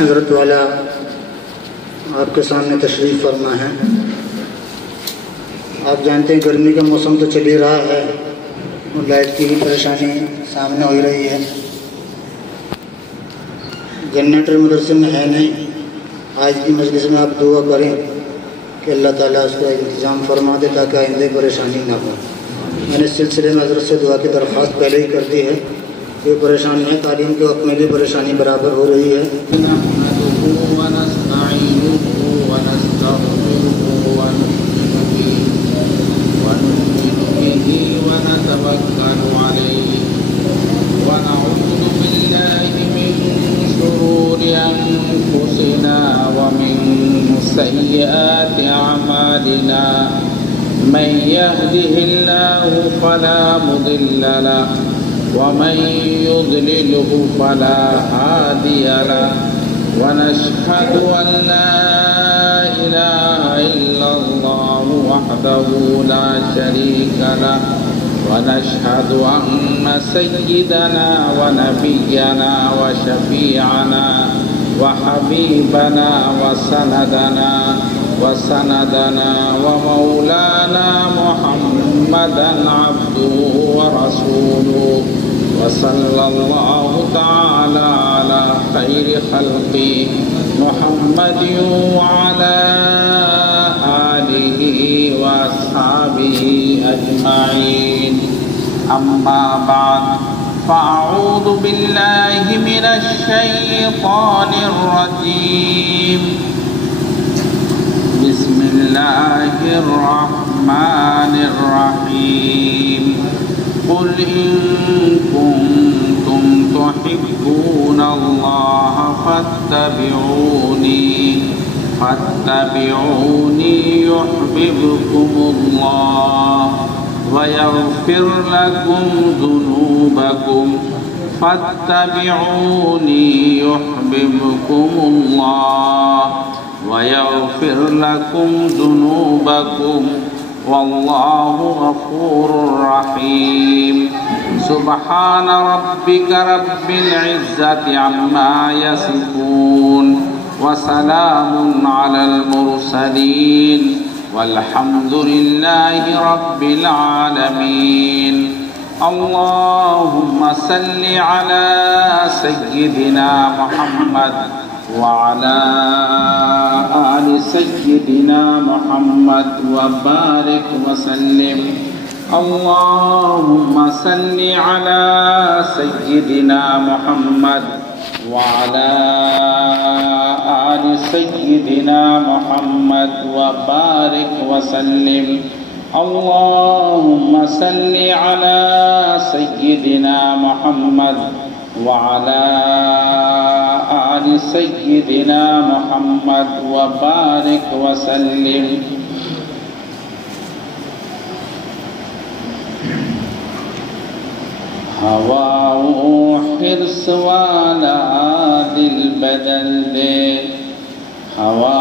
حضرت والا آپ کے سامنے تشریف فرما ہے۔ آپ جانتے ہیں گرمی کا موسم تو چل ہی رہا ہے اور لائٹ کی بھی پریشانی سامنے ہو ہی رہی ہے۔ جنریٹر مدرسے میں ہے نہیں۔ آج کی مجلس میں آپ دعا کریں کہ اللہ تعالیٰ اس کا انتظام فرما دے تاکہ آئندہ پریشانی نہ ہو۔ میں نے اس سلسلے میں حضرت سے دعا کی درخواست پہلے ہی کر دی ہے۔ کوئی پریشانی ہے، تعلیم کے وقت میں بھی پریشانی برابر ہو رہی ہے۔ سيئات أعمالنا من يهده الله فلا مضل له ومن يضلله فلا هادي له ونشهد أن لا إله إلا الله وحده لا شريك له ونشهد أن سيدنا ونبينا وشفيعنا وحبيبنا وسندنا ومولانا محمدا عبده ورسوله وصلى الله تعالى على خير خلقه محمد وعلى آله وأصحابه أجمعين أما بعد فأعوذ بالله من الشيطان الرجيم بسم الله الرحمن الرحيم قل إن كنتم تحبون الله فاتبعوني يحببكم الله ويغفر لكم ذنوبكم فاتبعوني يحببكم الله ويغفر لكم ذنوبكم والله غفور رحيم سبحان ربك رب العزة عما يصفون وسلام على المرسلين والحمد لله رب العالمين اللهم صل على سيدنا محمد وعلى آل سيدنا محمد وبارك وسلم اللهم صل على سيدنا محمد وعلى آل سيدنا محمد وبارك وسلم اللهم صل على سيدنا محمد وعلى آل سيدنا محمد وبارك وسلم ہوا حرص والا دل بدل دے ہوا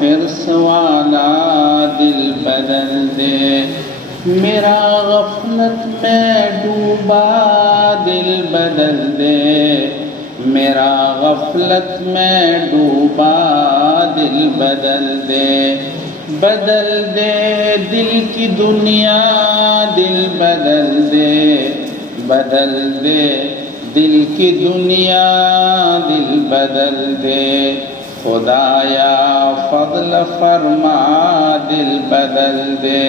حرص والا دل بدل دے میرا غفلت میں ڈوبا دل بدل دے میرا غفلت میں ڈوبا دل بدل دے بدل دے دل کی دنیا دل بدل دے بدل دے دل کی دنیا دل بدل دے خدایا فضل فرما دل بدل دے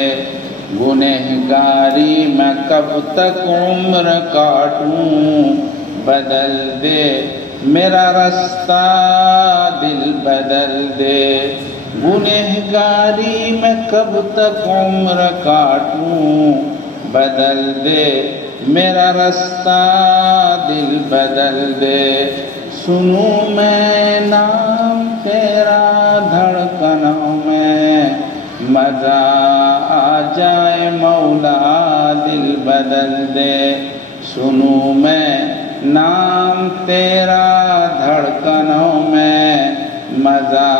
گنہگاری میں کب تک عمر کاٹوں بدل دے میرا رستہ دل بدل دے گنہگاری میں کب تک عمر کاٹوں بدل دے میرا رستہ دل بدل دے سنوں میں نام تیرا دھڑکنوں میں مزہ آ جائے مولا دل بدل دے سنوں میں نام تیرا دھڑکنوں میں مزہ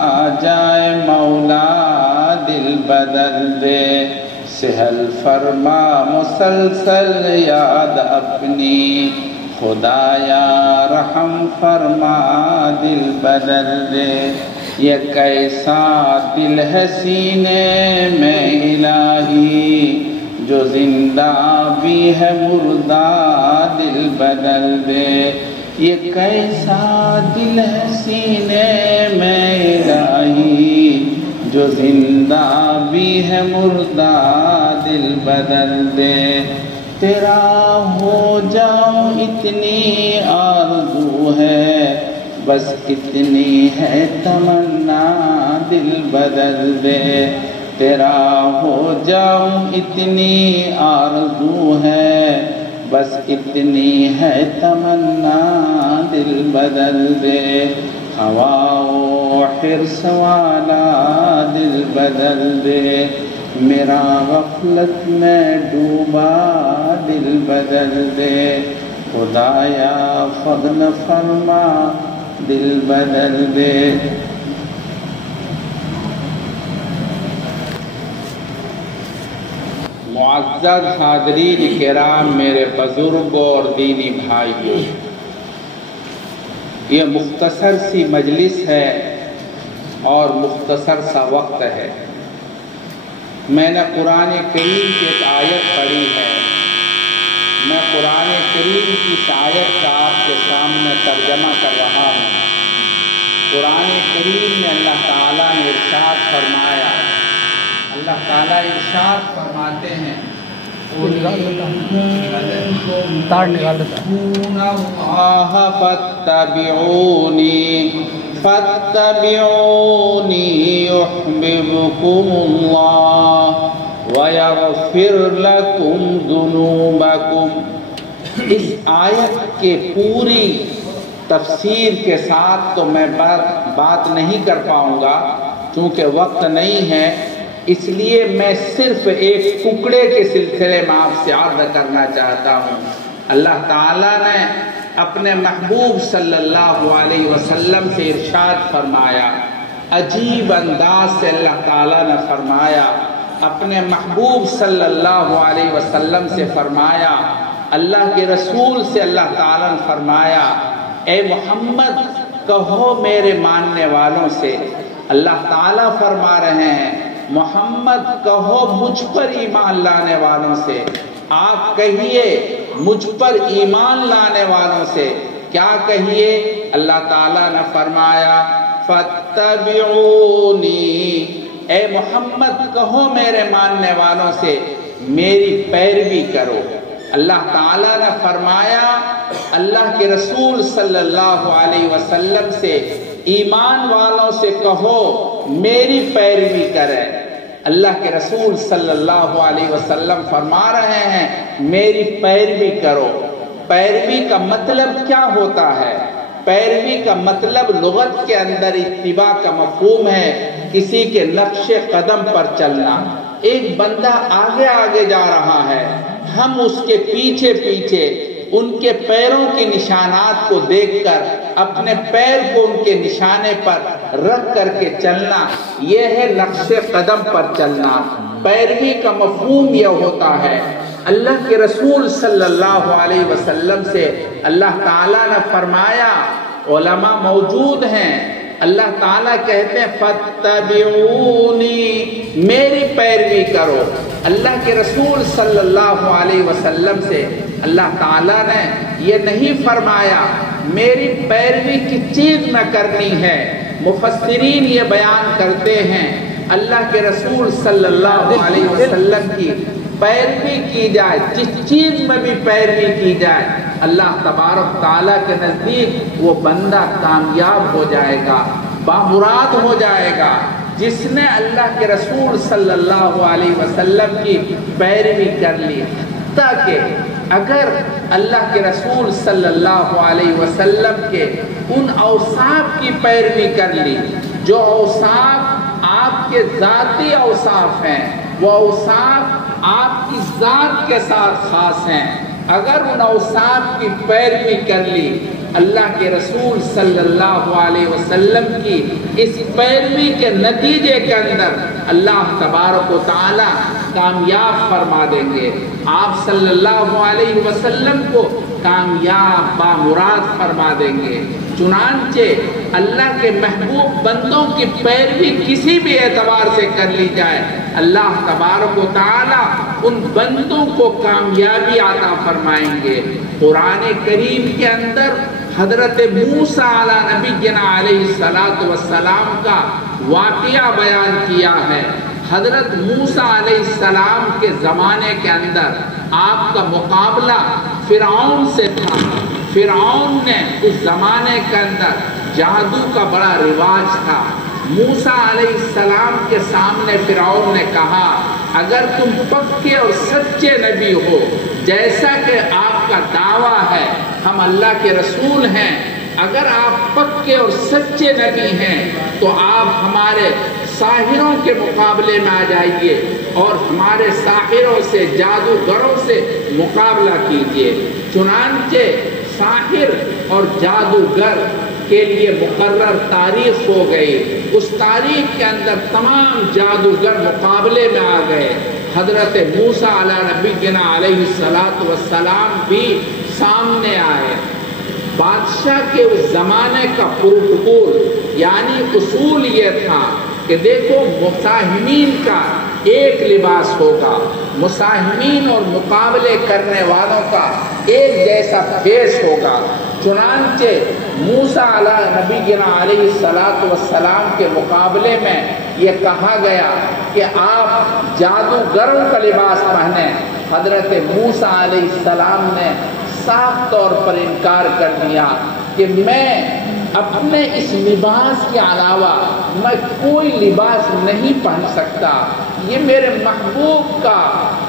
آ جائے مولا دل بدل دے سہل فرما مسلسل یاد اپنی خدایا رحم فرما دل بدل دے، یہ کیسا دل ہے سینے میں الہی، جو زندہ بھی ہے مردہ دل بدل دے، یہ کیسا دل ہے سینے میں الہی، جو زندہ بھی ہے مردہ دل بدل دے، تیرا ہو جاؤں اتنی آرزو ہے، بس اتنی ہے تمنا دل بدل دے، تیرا ہو جاؤں اتنی آرزو ہے، بس اتنی ہے تمنا دل بدل دے، ہوا و حرص والا دل بدل دے، میرا غفلت میں ڈوبا دل بدل دے، خدایا فضل فرما دل بدل دے۔ معزز حاضرین کرام، میرے بزرگوں اور دینی بھائیوں، یہ مختصر سی مجلس ہے اور مختصر سا وقت ہے۔ میں نے قرآن کریم کی ایک آیت پڑھی ہے، میں قرآن کریم کی اس آیت کا آپ کے سامنے ترجمہ کر رہا ہوں۔ قرآن کریم میں اللہ تعالیٰ نے ارشاد فرمایا، اللہ تعالیٰ ارشاد فرماتے ہیں فاتبعونی یحببکم اللہ ویغفر لکم ذنوبکم۔ اس آیت کے پوری تفسیر کے ساتھ تو میں بات نہیں کر پاؤں گا چونکہ وقت نہیں ہے، اس لیے میں صرف ایک ٹکڑے کے سلسلے میں آپ سے عرض کرنا چاہتا ہوں۔ اللہ تعالیٰ نے اپنے محبوب صلی اللہ علیہ وسلم سے ارشاد فرمایا، عجیب انداز سے اللہ تعالیٰ نے فرمایا، اپنے محبوب صلی اللہ علیہ وسلم سے فرمایا، اللہ کے رسول سے اللہ تعالیٰ نے فرمایا، اے محمد کہو میرے ماننے والوں سے، اللہ تعالیٰ فرما رہے ہیں محمد کہو مجھ پر ایمان لانے والوں سے، آپ کہیے مجھ پر ایمان لانے والوں سے، کیا کہیے؟ اللہ تعالیٰ نے فرمایا فاتبعونی، اے محمد کہو میرے ماننے والوں سے میری پیروی کرو۔ اللہ تعالیٰ نے فرمایا اللہ کے رسول صلی اللہ علیہ وسلم سے ایمان والوں سے کہو میری پیروی کرے۔ اللہ کے رسول صلی اللہ علیہ وسلم فرما رہے ہیں میری پیروی کرو۔ پیروی کا مطلب کیا ہوتا ہے؟ پیروی کا مطلب لغت کے اندر اتباع کا مفہوم ہے، کسی کے نقش قدم پر چلنا۔ ایک بندہ آگے آگے جا رہا ہے، ہم اس کے پیچھے پیچھے ان کے پیروں کے نشانات کو دیکھ کر اپنے پیر کو ان کے نشانے پر رکھ کر کے چلنا، یہ ہے نقش قدم پر چلنا۔ پیروی کا مفہوم یہ ہوتا ہے۔ اللہ کے رسول صلی اللہ علیہ وسلم سے اللہ تعالیٰ نے فرمایا، علماء موجود ہیں، اللہ تعالیٰ کہتے ہیں فاتبعونی، میری پیروی کرو۔ اللہ کے رسول صلی اللہ علیہ وسلم سے اللہ تعالیٰ نے یہ نہیں فرمایا میری پیروی کس چیز میں کرنی ہے۔ مفسرین یہ بیان کرتے ہیں اللہ کے رسول صلی اللہ علیہ وسلم کی پیروی کی جائے، جس چیز میں بھی پیروی کی جائے، اللہ تبارک تعالیٰ کے نزدیک وہ بندہ کامیاب ہو جائے گا، بامراد ہو جائے گا۔ جس نے اللہ کے رسول صلی اللہ علیہ وسلم کی پیروی کر لی، تاکہ اگر اللہ کے رسول صلی اللہ علیہ وسلم کے ان اوصاف کی پیروی کر لی جو اوصاف آپ کے ذاتی اوصاف ہیں، وہ اوصاف آپ کی ذات کے ساتھ خاص ہیں، اگر ان اوصاف کی پیروی کر لی اللہ کے رسول صلی اللہ علیہ وسلم کی اس پیروی کے نتیجے کے اندر اللہ تبارک و تعالی کامیاب فرما دیں گے، آپ صلی اللہ علیہ وسلم کو کامیاب بامراد فرما دیں گے۔ چنانچہ اللہ کے محبوب بندوں کی پیروی کسی بھی اعتبار سے کر لی جائے، اللہ تبارک و تعالی ان بندوں کو کامیابی عطا فرمائیں گے۔ قرآن کریم کے اندر حضرت موسیٰ علی نبینا علیہ السلام کا واقعہ بیان کیا ہے۔ حضرت موسیٰ علیہ السلام کے زمانے کے اندر آپ کا مقابلہ فرعون سے تھا۔ فرعون نے اس زمانے کے اندر جادو کا بڑا رواج تھا۔ موسیٰ علیہ السلام کے سامنے فرعون نے کہا، اگر تم پکے اور سچے نبی ہو، جیسا کہ آپ کا دعویٰ ہے ہم اللہ کے رسول ہیں، اگر آپ پکے اور سچے نبی ہیں تو آپ ہمارے ساحروں کے مقابلے میں آ جائیے اور ہمارے ساحروں سے، جادوگروں سے مقابلہ کیجیے۔ چنانچہ ساحر اور جادوگر کے لیے مقرر تاریخ ہو گئی۔ اس تاریخ کے اندر تمام جادوگر مقابلے میں آ گئے۔ حضرت موسیٰ علی نبینا علیہ السلام بھی سامنے آئے۔ بادشاہ کے اس زمانے کا پروٹوکول یعنی اصول یہ تھا کہ دیکھو مساہمین کا ایک لباس ہوگا، مساہمین اور مقابلے کرنے والوں کا ایک جیسا فیس ہوگا۔ چنانچہ موسیٰ علی نبینا علیہ السلام کے مقابلے میں یہ کہا گیا کہ آپ جادوگروں کا لباس پہنیں۔ حضرت موسیٰ علیہ السلام نے صاف طور پر انکار کر دیا کہ میں اپنے اس لباس کے علاوہ میں کوئی لباس نہیں پہن سکتا، یہ میرے محبوب کا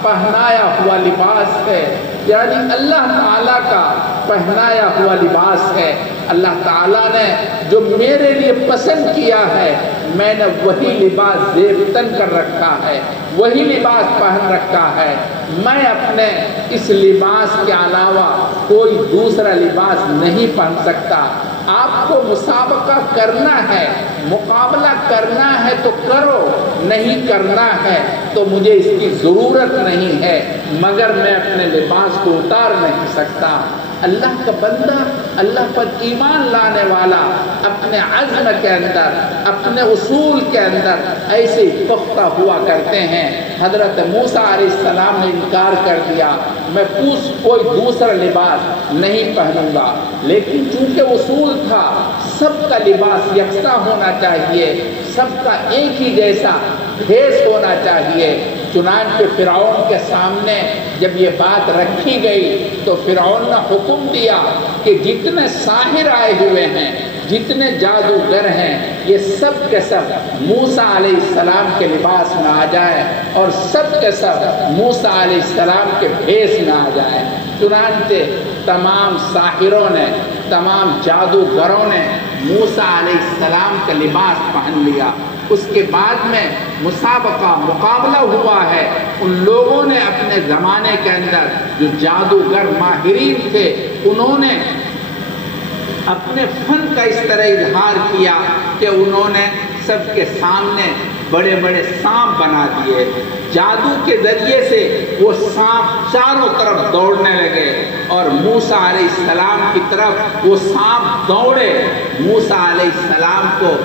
پہنایا ہوا لباس ہے، یعنی اللہ تعالیٰ کا پہنایا ہوا لباس ہے۔ اللہ تعالیٰ نے جو میرے لیے پسند کیا ہے میں نے وہی لباس زیب تن کر رکھا ہے، وہی لباس پہن رکھا ہے، میں اپنے اس لباس کے علاوہ کوئی دوسرا لباس نہیں پہن سکتا۔ آپ کو مسابقہ کرنا ہے، مقابلہ کرنا ہے تو کرو، نہیں کرنا ہے تو مجھے اس کی ضرورت نہیں ہے، مگر میں اپنے لباس کو اتار نہیں سکتا۔ اللہ کا بندہ، اللہ پر ایمان لانے والا اپنے عزم کے اندر، اپنے اصول کے اندر ایسے ہی پختہ ہوا کرتے ہیں۔ حضرت موسیٰ علیہ السلام نے انکار کر دیا، میں کوئی دوسرا لباس نہیں پہنوں گا، لیکن چونکہ اصول تھا سب کا لباس یکساں ہونا چاہیے، سب کا ایک ہی جیسا بھیس ہونا چاہیے۔ چنانچہ فرعون کے سامنے جب یہ بات رکھی گئی تو فرعون نے حکم دیا کہ جتنے ساحر آئے ہوئے ہیں، جتنے جادوگر ہیں، یہ سب کے سب موسیٰ علیہ السلام کے لباس میں آ جائے اور سب کے سب موسیٰ علیہ السلام کے بھیس میں آ جائے۔ چنانچہ تمام ساحروں نے، تمام جادوگروں نے موسیٰ علیہ السلام کا لباس پہن لیا۔ اس کے بعد میں مسابقہ، مقابلہ ہوا ہے۔ ان لوگوں نے اپنے زمانے کے اندر جو جادوگر ماہرین تھے انہوں نے اپنے فن کا اس طرح اظہار کیا کہ انہوں نے سب کے سامنے بڑے بڑے سانپ بنا دیے۔ جادو کے ذریعے سے وہ سانپ چاروں طرف دوڑنے لگے اور موسیٰ علیہ السلام کی طرف وہ سانپ دوڑے۔ موسیٰ علیہ السلام کو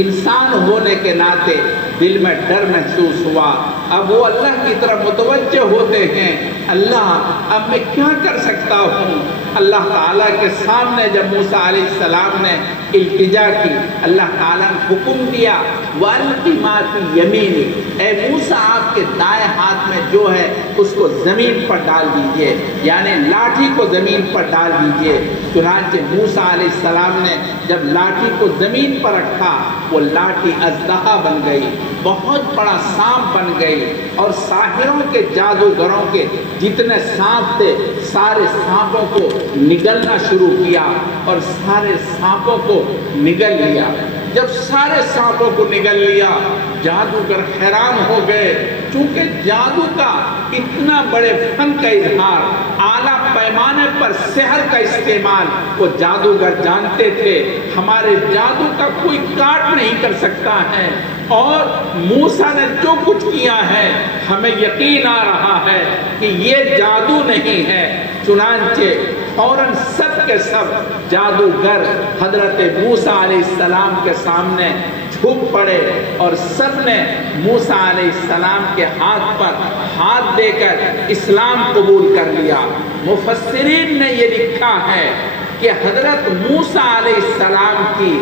انسان ہونے کے ناطے دل میں ڈر محسوس ہوا۔ اب وہ اللہ کی طرف متوجہ ہوتے ہیں، اللہ اب میں کیا کر سکتا ہوں؟ اللہ تعالیٰ کے سامنے جب موسیٰ علیہ السلام نے التجا کی، اللہ تعالیٰ نے حکم دیا وَأَلْقِ مَا فِي يَمِينِكَ، اے موسیٰ آپ کے دائیں ہاتھ میں جو ہے اس کو زمین پر ڈال دیجئے، یعنی لاٹھی کو زمین پر ڈال دیجئے۔ چنانچہ موسیٰ علیہ السلام نے جب لاٹھی کو زمین پر رکھا وہ لاٹھی اژدہا بن گئی، بہت بڑا سانپ بن گئی، اور ساحروں کے، جادوگروں کے جتنے سانپ تھے سارے سانپوں کو نگلنا شروع کیا اور سارے سانپوں کو نگل لیا۔ جب سارے سانپوں کو نگل لیا جادوگر حیران ہو گئے، چونکہ جادو کا اتنا بڑے فن کا اظہار، اعلیٰ پیمانے پر سحر کا استعمال وہ جادوگر جانتے تھے، ہمارے جادو کا کوئی کاٹ نہیں کر سکتا ہے، اور موسیٰ نے جو کچھ کیا ہے ہمیں یقین آ رہا ہے کہ یہ جادو نہیں ہے۔ چنانچہ فوراً سب کے سب جادوگر حضرت موسیٰ علیہ السلام کے سامنے جھک پڑے اور سب نے موسیٰ علیہ السلام کے ہاتھ پر ہاتھ دے کر اسلام قبول کر لیا۔ مفسرین نے یہ لکھا ہے کہ حضرت موسیٰ علیہ السلام کی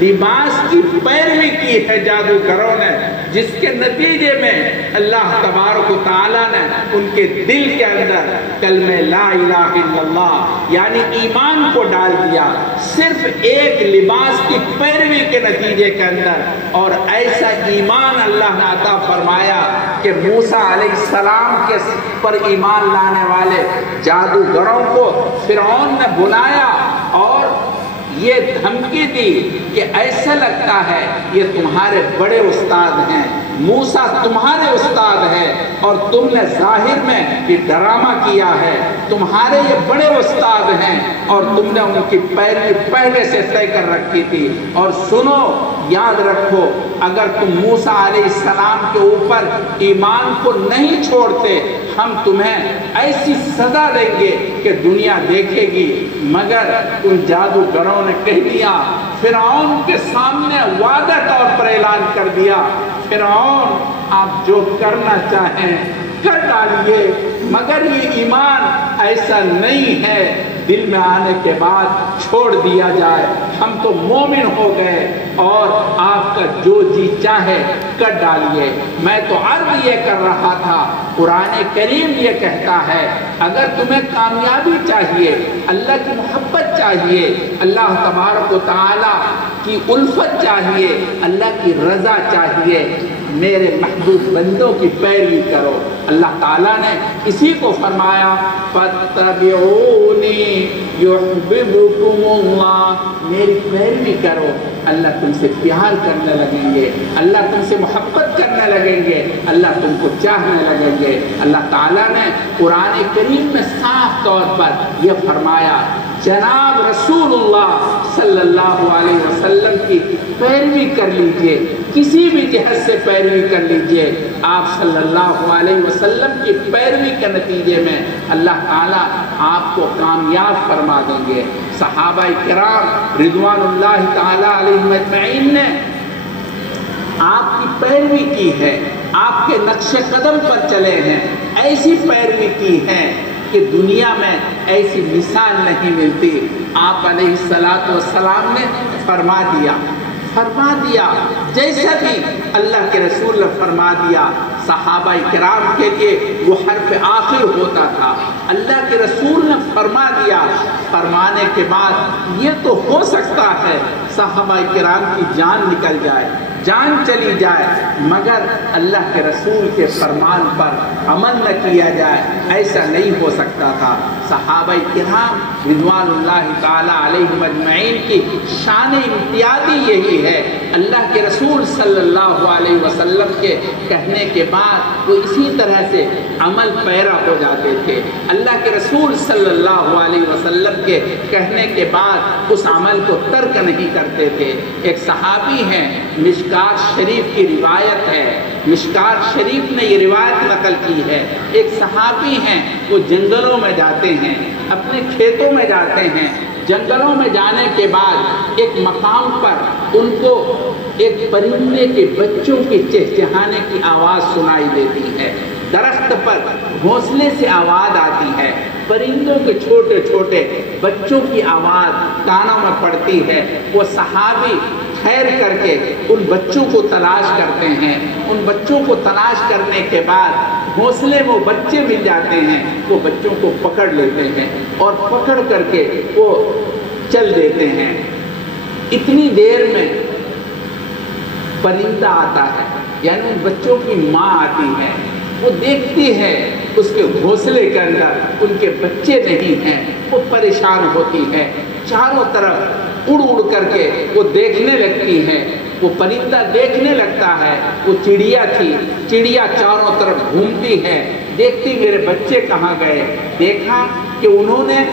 لباس کی پیروی کی ہے جادوگروں نے، جس کے نتیجے میں اللہ تبارک و تعالیٰ نے ان کے دل کے اندر کلمہ لا الہ الا اللہ یعنی ایمان کو ڈال دیا، صرف ایک لباس کی پیروی کے نتیجے کے اندر۔ اور ایسا ایمان اللہ نے عطا فرمایا کہ موسیٰ علیہ السلام کے پر ایمان لانے والے جادوگروں کو فرعون نے بلایا اور یہ دھمکی دی کہ ایسا لگتا ہے یہ تمہارے بڑے استاد ہیں، موسیٰ تمہارے استاد ہے اور تم نے ظاہر میں یہ ڈرامہ کیا ہے، تمہارے یہ بڑے استاد ہیں اور تم نے ان کی پیروی پہلے سے طے کر رکھی تھی۔ اور سنو، یاد رکھو، اگر تم موسیٰ علیہ السلام کے اوپر ایمان کو نہیں چھوڑتے ہم تمہیں ایسی سزا دیں گے کہ دنیا دیکھے گی۔ مگر ان جادوگروں نے کہہ دیا، فرعون کے سامنے وعدہ طور پر اعلان کر دیا، فرعون آپ جو کرنا چاہیں کر ڈالیے، مگر یہ ایمان ایسا نہیں ہے دل میں آنے کے بعد چھوڑ دیا جائے، ہم تو مومن ہو گئے اور آپ کا جو جی چاہے کر ڈالیے۔ میں تو عرض یہ کر رہا تھا، قرآن کریم یہ کہتا ہے اگر تمہیں کامیابی چاہیے، اللہ کی محبت چاہیے، اللہ تبارک و تعالی کی الفت چاہیے، اللہ کی رضا چاہیے، میرے محبوب بندوں کی پیروی کرو۔ اللہ تعالیٰ نے اسی کو فرمایا فَاتَّبِعُونِي يُحْبِبُكُمُ اللَّهُ، میری پیروی کرو، اللہ تم سے پیار کرنے لگیں گے، اللہ تم سے محبت کرنے لگیں گے، اللہ تم کو چاہنے لگیں گے۔ اللہ تعالیٰ نے قرآن کریم میں صاف طور پر یہ فرمایا جناب رسول اللہ صلی اللہ علیہ وسلم کی پیروی کر لیجئے، کسی بھی جہت سے پیروی کر لیجئے، آپ صلی اللہ علیہ وسلم کی پیروی کے نتیجے میں اللہ تعالیٰ آپ کو کامیاب فرما دیں گے۔ صحابہ کرام رضوان اللہ تعالیٰ علیہم اجمعین نے آپ کی پیروی کی ہے، آپ کے نقش قدم پر چلے ہیں، ایسی پیروی کی ہے کہ دنیا میں ایسی مثال نہیں ملتی۔ آپ علیہ السلام نے فرما دیا جیسا بھی اللہ کے رسول نے فرما دیا۔ صحابہ کرام کے لیے وہ حرف آخر ہوتا تھا، اللہ کے رسول نے فرما دیا، فرمانے کے بعد یہ تو ہو سکتا ہے صحابہ کرام کی جان نکل جائے، جان چلی جائے، مگر اللہ کے رسول کے فرمان پر عمل نہ کیا جائے، ایسا نہیں ہو سکتا تھا۔ صحابہ کرام رضوان اللہ تعالی علیہم اجمعین کی شان امتیازی یہی ہے، اللہ کے رسول صلی اللہ علیہ وسلم کے کہنے کے بعد وہ اسی طرح سے عمل پیرا ہو جاتے تھے، اللہ کے رسول صلی اللہ علیہ وسلم کے کہنے کے بعد اس عمل کو ترک نہیں کرتے تھے۔ ایک صحابی ہیں، مشکات شریف کی روایت ہے، مشکات شریف نے یہ روایت نقل کی ہے، ایک صحابی ہیں وہ جنگلوں میں جاتے ہیں، اپنے کھیتوں میں جاتے ہیں، جنگلوں میں جانے کے بعد ایک مقام پر ان کو ایک پرندے کے بچوں کے چہچہانے کی آواز سنائی دیتی ہے، درخت پر گھونسلے سے آواز آتی ہے، پرندوں کے چھوٹے چھوٹے بچوں کی آواز کانوں میں پڑتی ہے۔ وہ صحابی ٹھہر کر کے ان بچوں کو تلاش کرتے ہیں، ان بچوں کو تلاش کرنے کے بعد گھونسلے میں وہ بچے مل جاتے ہیں، وہ بچوں کو پکڑ لیتے ہیں اور پکڑ کر کے وہ چل دیتے ہیں۔ اتنی دیر میں پرندہ آتا ہے، یعنی ان بچوں کی ماں آتی ہے، وہ دیکھتی ہے اس کے گھونسلے کے اندر ان کے بچے نہیں ہیں، وہ پریشان ہوتی ہے، چاروں طرف اڑ اڑ کر کے وہ دیکھنے لگتی ہے، وہ پرندہ دیکھنے لگتا ہے، وہ چڑیا تھی، چڑیا چاروں طرف گھومتی ہے، دیکھتی میرے بچے کہاں گئے، دیکھا کہ انہوں نے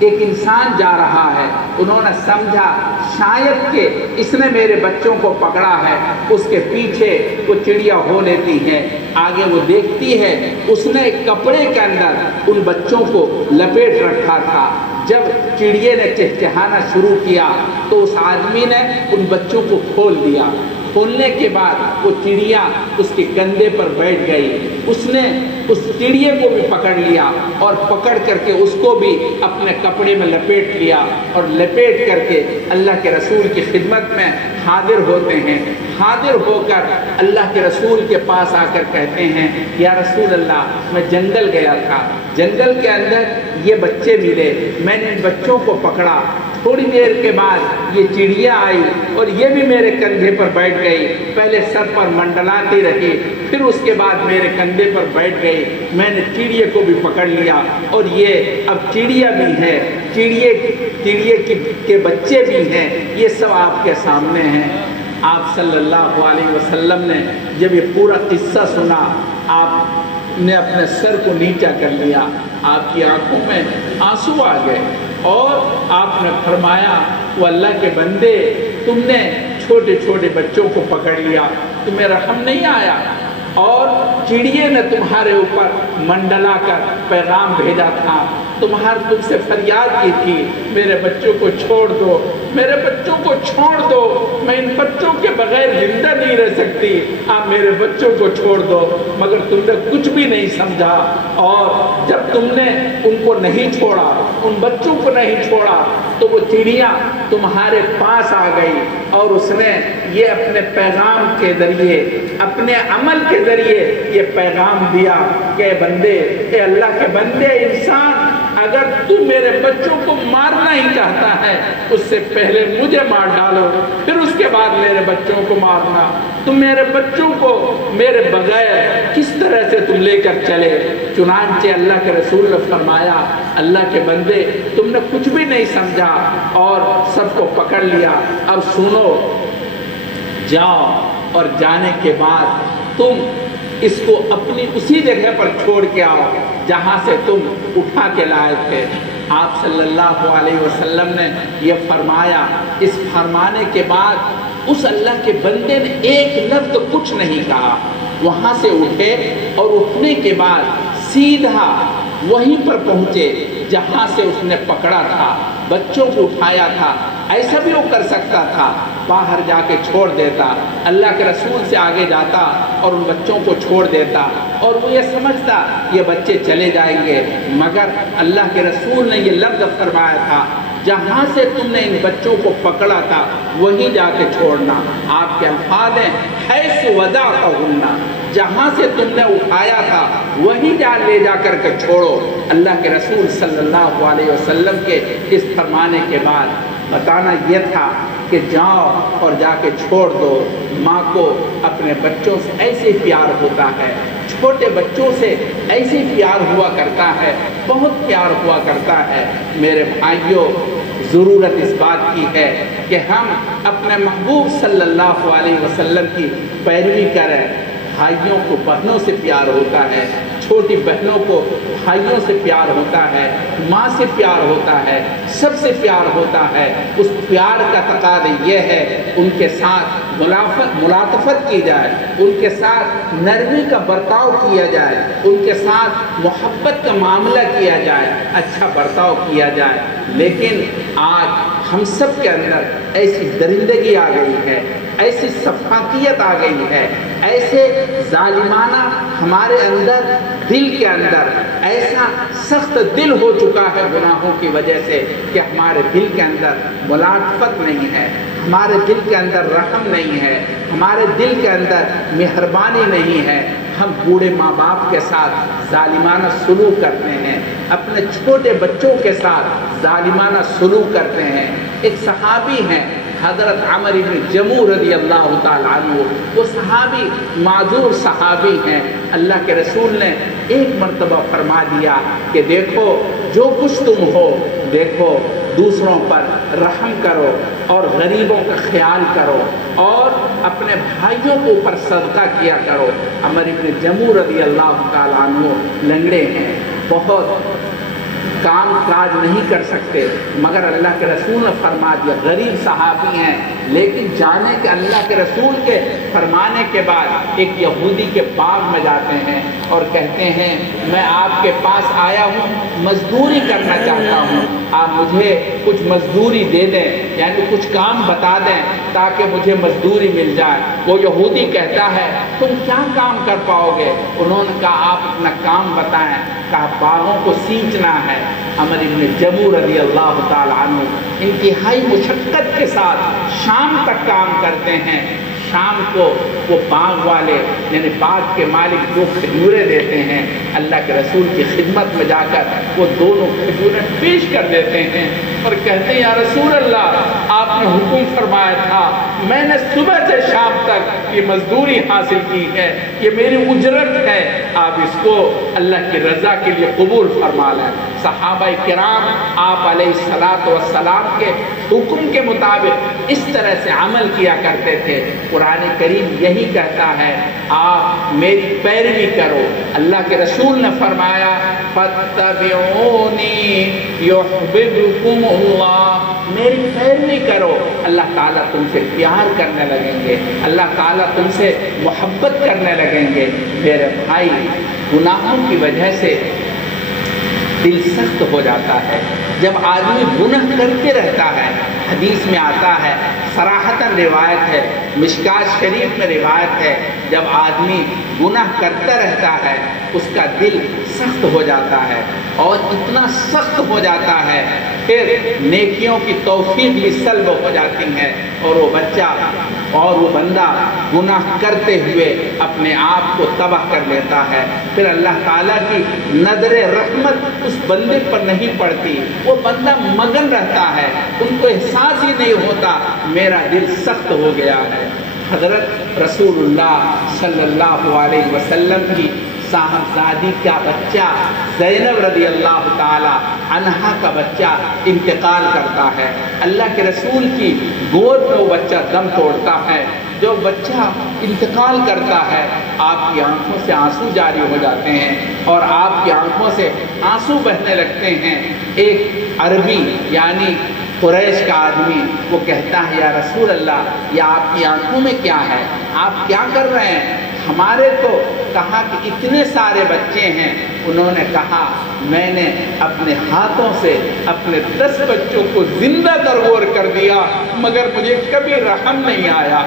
ایک انسان جا رہا ہے، انہوں نے سمجھا شاید کہ اس نے میرے بچوں کو پکڑا ہے، اس کے پیچھے وہ چڑیا ہو لیتی ہے، آگے وہ دیکھتی ہے اس نے ایک کپڑے کے اندر ان بچوں کو لپیٹ رکھا تھا۔ جب چڑیے نے چہچہانا شروع کیا تو اس آدمی نے ان بچوں کو کھول دیا، کھولنے کے بعد وہ چڑیا اس کے کندھے پر بیٹھ گئی، اس نے اس چڑیے کو بھی پکڑ لیا اور پکڑ کر کے اس کو بھی اپنے کپڑے میں لپیٹ لیا، اور لپیٹ کر کے اللہ کے رسول کی خدمت میں حاضر ہوتے ہیں۔ حاضر ہو کر اللہ کے رسول کے پاس آ کر کہتے ہیں یا رسول اللہ میں جنگل گیا تھا، جنگل کے اندر یہ بچے ملے، میں نے ان بچوں کو پکڑا، تھوڑی دیر کے بعد یہ چڑیا آئی اور یہ بھی میرے کندھے پر بیٹھ گئی، پہلے سر پر منڈلاتی رہی، پھر اس کے بعد میرے کندھے پر بیٹھ گئی، میں نے چڑیے کو بھی پکڑ لیا، اور یہ اب چڑیا بھی ہے، چڑیے کے بچے بھی ہیں، یہ سب آپ کے سامنے ہیں۔ آپ صلی اللہ علیہ وسلم نے جب یہ پورا قصہ سنا، آپ نے اپنے سر کو نیچا کر لیا، آپ کی آنکھوں میں آنسو آ گئے، اور آپ نے فرمایا وہ اللہ کے بندے، تم نے چھوٹے چھوٹے بچوں کو پکڑ لیا، تمہیں رحم نہیں آیا، اور چڑیے نے تمہارے اوپر منڈلا کر پیغام بھیجا تھا، تم سے فریاد کی تھی میرے بچوں کو چھوڑ دو، میرے بچوں کو چھوڑ دو، میں ان بچوں کے بغیر زندہ نہیں رہ سکتی، آپ میرے بچوں کو چھوڑ دو، مگر تم نے کچھ بھی نہیں سمجھا، اور جب تم نے ان کو نہیں چھوڑا، ان بچوں کو نہیں چھوڑا، تو وہ چڑیا تمہارے پاس آ گئی، اور اس نے یہ اپنے پیغام کے ذریعے، اپنے عمل کے ذریعے یہ پیغام دیا کہ بندے، اے اللہ کے بندے، انسان اگر تو میرے بچوں کو مارنا ہی چاہتا ہے، اس سے پہلے مجھے مار ڈالو، پھر اس کے بعد میرے بچوں کو مارنا، تم میرے بچوں کو میرے بغیر کس طرح سے تم لے کر چلے؟ چنانچہ اللہ کے رسول نے فرمایا اللہ کے بندے، تم نے کچھ بھی نہیں سمجھا اور سب کو پکڑ لیا، اب سنو، جاؤ، اور جانے کے بعد تم اس کو اپنی اسی جگہ پر چھوڑ کے آؤ جہاں سے تم اٹھا کے لائے تھے۔ آپ صلی اللہ علیہ وسلم نے یہ فرمایا، اس فرمانے کے بعد اس اللہ کے بندے نے ایک لفظ کچھ نہیں کہا، وہاں سے اٹھے، اور اٹھنے کے بعد سیدھا وہیں پر پہنچے جہاں سے اس نے پکڑا تھا، بچوں کو اٹھایا تھا۔ ایسا بھی وہ کر سکتا تھا، باہر جا کے چھوڑ دیتا، اللہ کے رسول سے آگے جاتا اور ان بچوں کو چھوڑ دیتا، اور وہ یہ سمجھتا یہ بچے چلے جائیں گے، مگر اللہ کے رسول نے یہ لفظ فرمایا تھا جہاں سے تم نے ان بچوں کو پکڑا تھا وہیں جا کے چھوڑنا۔ آپ کے الفاظ ہیں حیث وضعتہن، جہاں سے تم نے اٹھایا تھا وہیں لے جا کر کے چھوڑو۔ اللہ کے رسول صلی اللہ علیہ وسلم کے اس فرمانے کے بعد بتانا یہ تھا کہ جاؤ اور جا کے چھوڑ دو۔ ماں کو اپنے بچوں سے ایسے پیار ہوتا ہے، چھوٹے بچوں سے ایسے پیار ہوا کرتا ہے، بہت پیار ہوا کرتا ہے۔ میرے بھائیوں، ضرورت اس بات کی ہے کہ ہم اپنے محبوب صلی اللہ علیہ وسلم کی پیروی کریں۔ بھائیوں کو بہنوں سے پیار ہوتا ہے، چھوٹی بہنوں کو بھائیوں سے پیار ہوتا ہے، ماں سے پیار ہوتا ہے، سب سے پیار ہوتا ہے۔ اس پیار کا تقاضا یہ ہے ان کے ساتھ ملاطفت کی جائے، ان کے ساتھ نرمی کا برتاؤ کیا جائے، ان کے ساتھ محبت کا معاملہ کیا جائے، اچھا برتاؤ کیا جائے۔ لیکن آج ہم سب کے اندر ایسی درندگی آ گئی ہے، ایسی سفاکیت آ گئی ہے، ایسے ظالمانہ ہمارے اندر دل کے اندر ایسا سخت دل ہو چکا ہے گناہوں کی وجہ سے کہ ہمارے دل کے اندر ملاطفت نہیں ہے، ہمارے دل کے اندر رحم نہیں ہے، ہمارے دل کے اندر مہربانی نہیں ہے۔ ہم بوڑھے ماں باپ کے ساتھ ظالمانہ سلوک کرتے ہیں، اپنے چھوٹے بچوں کے ساتھ ظالمانہ سلوک کرتے ہیں۔ ایک صحابی ہیں حضرت عمر بن جموح رضی اللہ تعالیٰ عنہ، وہ صحابی معذور صحابی ہیں۔ اللہ کے رسول نے ایک مرتبہ فرما دیا کہ دیکھو جو کچھ تم ہو، دیکھو دوسروں پر رحم کرو اور غریبوں کا خیال کرو اور اپنے بھائیوں کے اوپر صدقہ کیا کرو۔ عمر ابن جموح رضی اللہ تعالیٰ عنہ لنگڑے ہیں، بہت کام کاج نہیں کر سکتے، مگر اللہ کے رسول نے فرما دیا، غریب صحابی ہیں لیکن جانے کہ اللہ کے رسول کے فرمانے کے بعد ایک یہودی کے باغ میں جاتے ہیں اور کہتے ہیں میں آپ کے پاس آیا ہوں، مزدوری کرنا چاہتا ہوں، آپ مجھے کچھ مزدوری دے دیں، یعنی کچھ کام بتا دیں تاکہ مجھے مزدوری مل جائے۔ وہ یہودی کہتا ہے تم کیا کام کر پاؤ گے؟ انہوں نے کہا آپ اپنا کام بتائیں، کہا باغوں کو سینچنا ہے۔ عمر ابن جموح رضی اللہ تعالیٰ عنہ انتہائی مشقت کے ساتھ شام تک کام کرتے ہیں۔ شام کو وہ باغ والے یعنی باغ کے مالک جو کھجوریں دیتے ہیں، اللہ کے رسول کی خدمت میں جا کر وہ دونوں کھجوریں پیش کر دیتے ہیں اور کہتے ہیں یا رسول اللہ آپ نے حکم فرمایا تھا، میں نے صبح سے شام تک یہ مزدوری حاصل کی ہے، یہ میری اجرت ہے، آپ اس کو اللہ کی رضا کے لیے قبول فرما لیں۔ صحابہ کرام آپ علیہ الصلاۃ والسلام کے حکم کے مطابق اس طرح سے عمل کیا کرتے تھے۔ قرآن کریم یہی کہتا ہے آپ میری پیروی کرو۔ اللہ کے رسول نے فرمایا فَاتَّبِعُونِي يُحْبِبْكُمُ اللَّهُ، میری پیروی کرو، اللہ تعالیٰ تم سے پیار کرنے لگیں گے، اللہ تعالیٰ تم سے محبت کرنے لگیں گے۔ میرے بھائی، گناہوں کی وجہ سے دل سخت ہو جاتا ہے۔ جب آدمی گناہ کرتے رہتا ہے، حدیث میں آتا ہے، صراحتاً روایت ہے، مشکات شریف میں روایت ہے، جب آدمی گناہ کرتا رہتا ہے اس کا دل سخت ہو جاتا ہے، اور اتنا سخت ہو جاتا ہے پھر نیکیوں کی توفیق بھی سلب ہو جاتی ہے، اور وہ بچہ اور وہ بندہ گناہ کرتے ہوئے اپنے آپ کو تباہ کر لیتا ہے۔ پھر اللہ تعالیٰ کی نظر رحمت اس بندے پر نہیں پڑتی، وہ بندہ مگن رہتا ہے، ان کو احساس ہی نہیں ہوتا میرا دل سخت ہو گیا ہے۔ حضرت رسول اللہ صلی اللہ علیہ وسلم کی صاحبزادی کا بچہ زینب رضی اللہ تعالی عنہا کا بچہ انتقال کرتا ہے۔ اللہ کے رسول کی گود میں وہ بچہ دم توڑتا ہے۔ جو بچہ انتقال کرتا ہے آپ کی آنکھوں سے آنسو جاری ہو جاتے ہیں اور آپ کی آنکھوں سے آنسو بہنے لگتے ہیں۔ ایک عربی یعنی قریش کا آدمی وہ کہتا ہے یا رسول اللہ، یہ آپ کی آنکھوں میں کیا ہے؟ آپ کیا کر رہے ہیں؟ ہمارے تو کہا کہ اتنے سارے بچے ہیں۔ انہوں نے کہا میں نے اپنے ہاتھوں سے اپنے 10 بچوں کو زندہ درگور کر دیا، مگر مجھے کبھی رحم نہیں آیا۔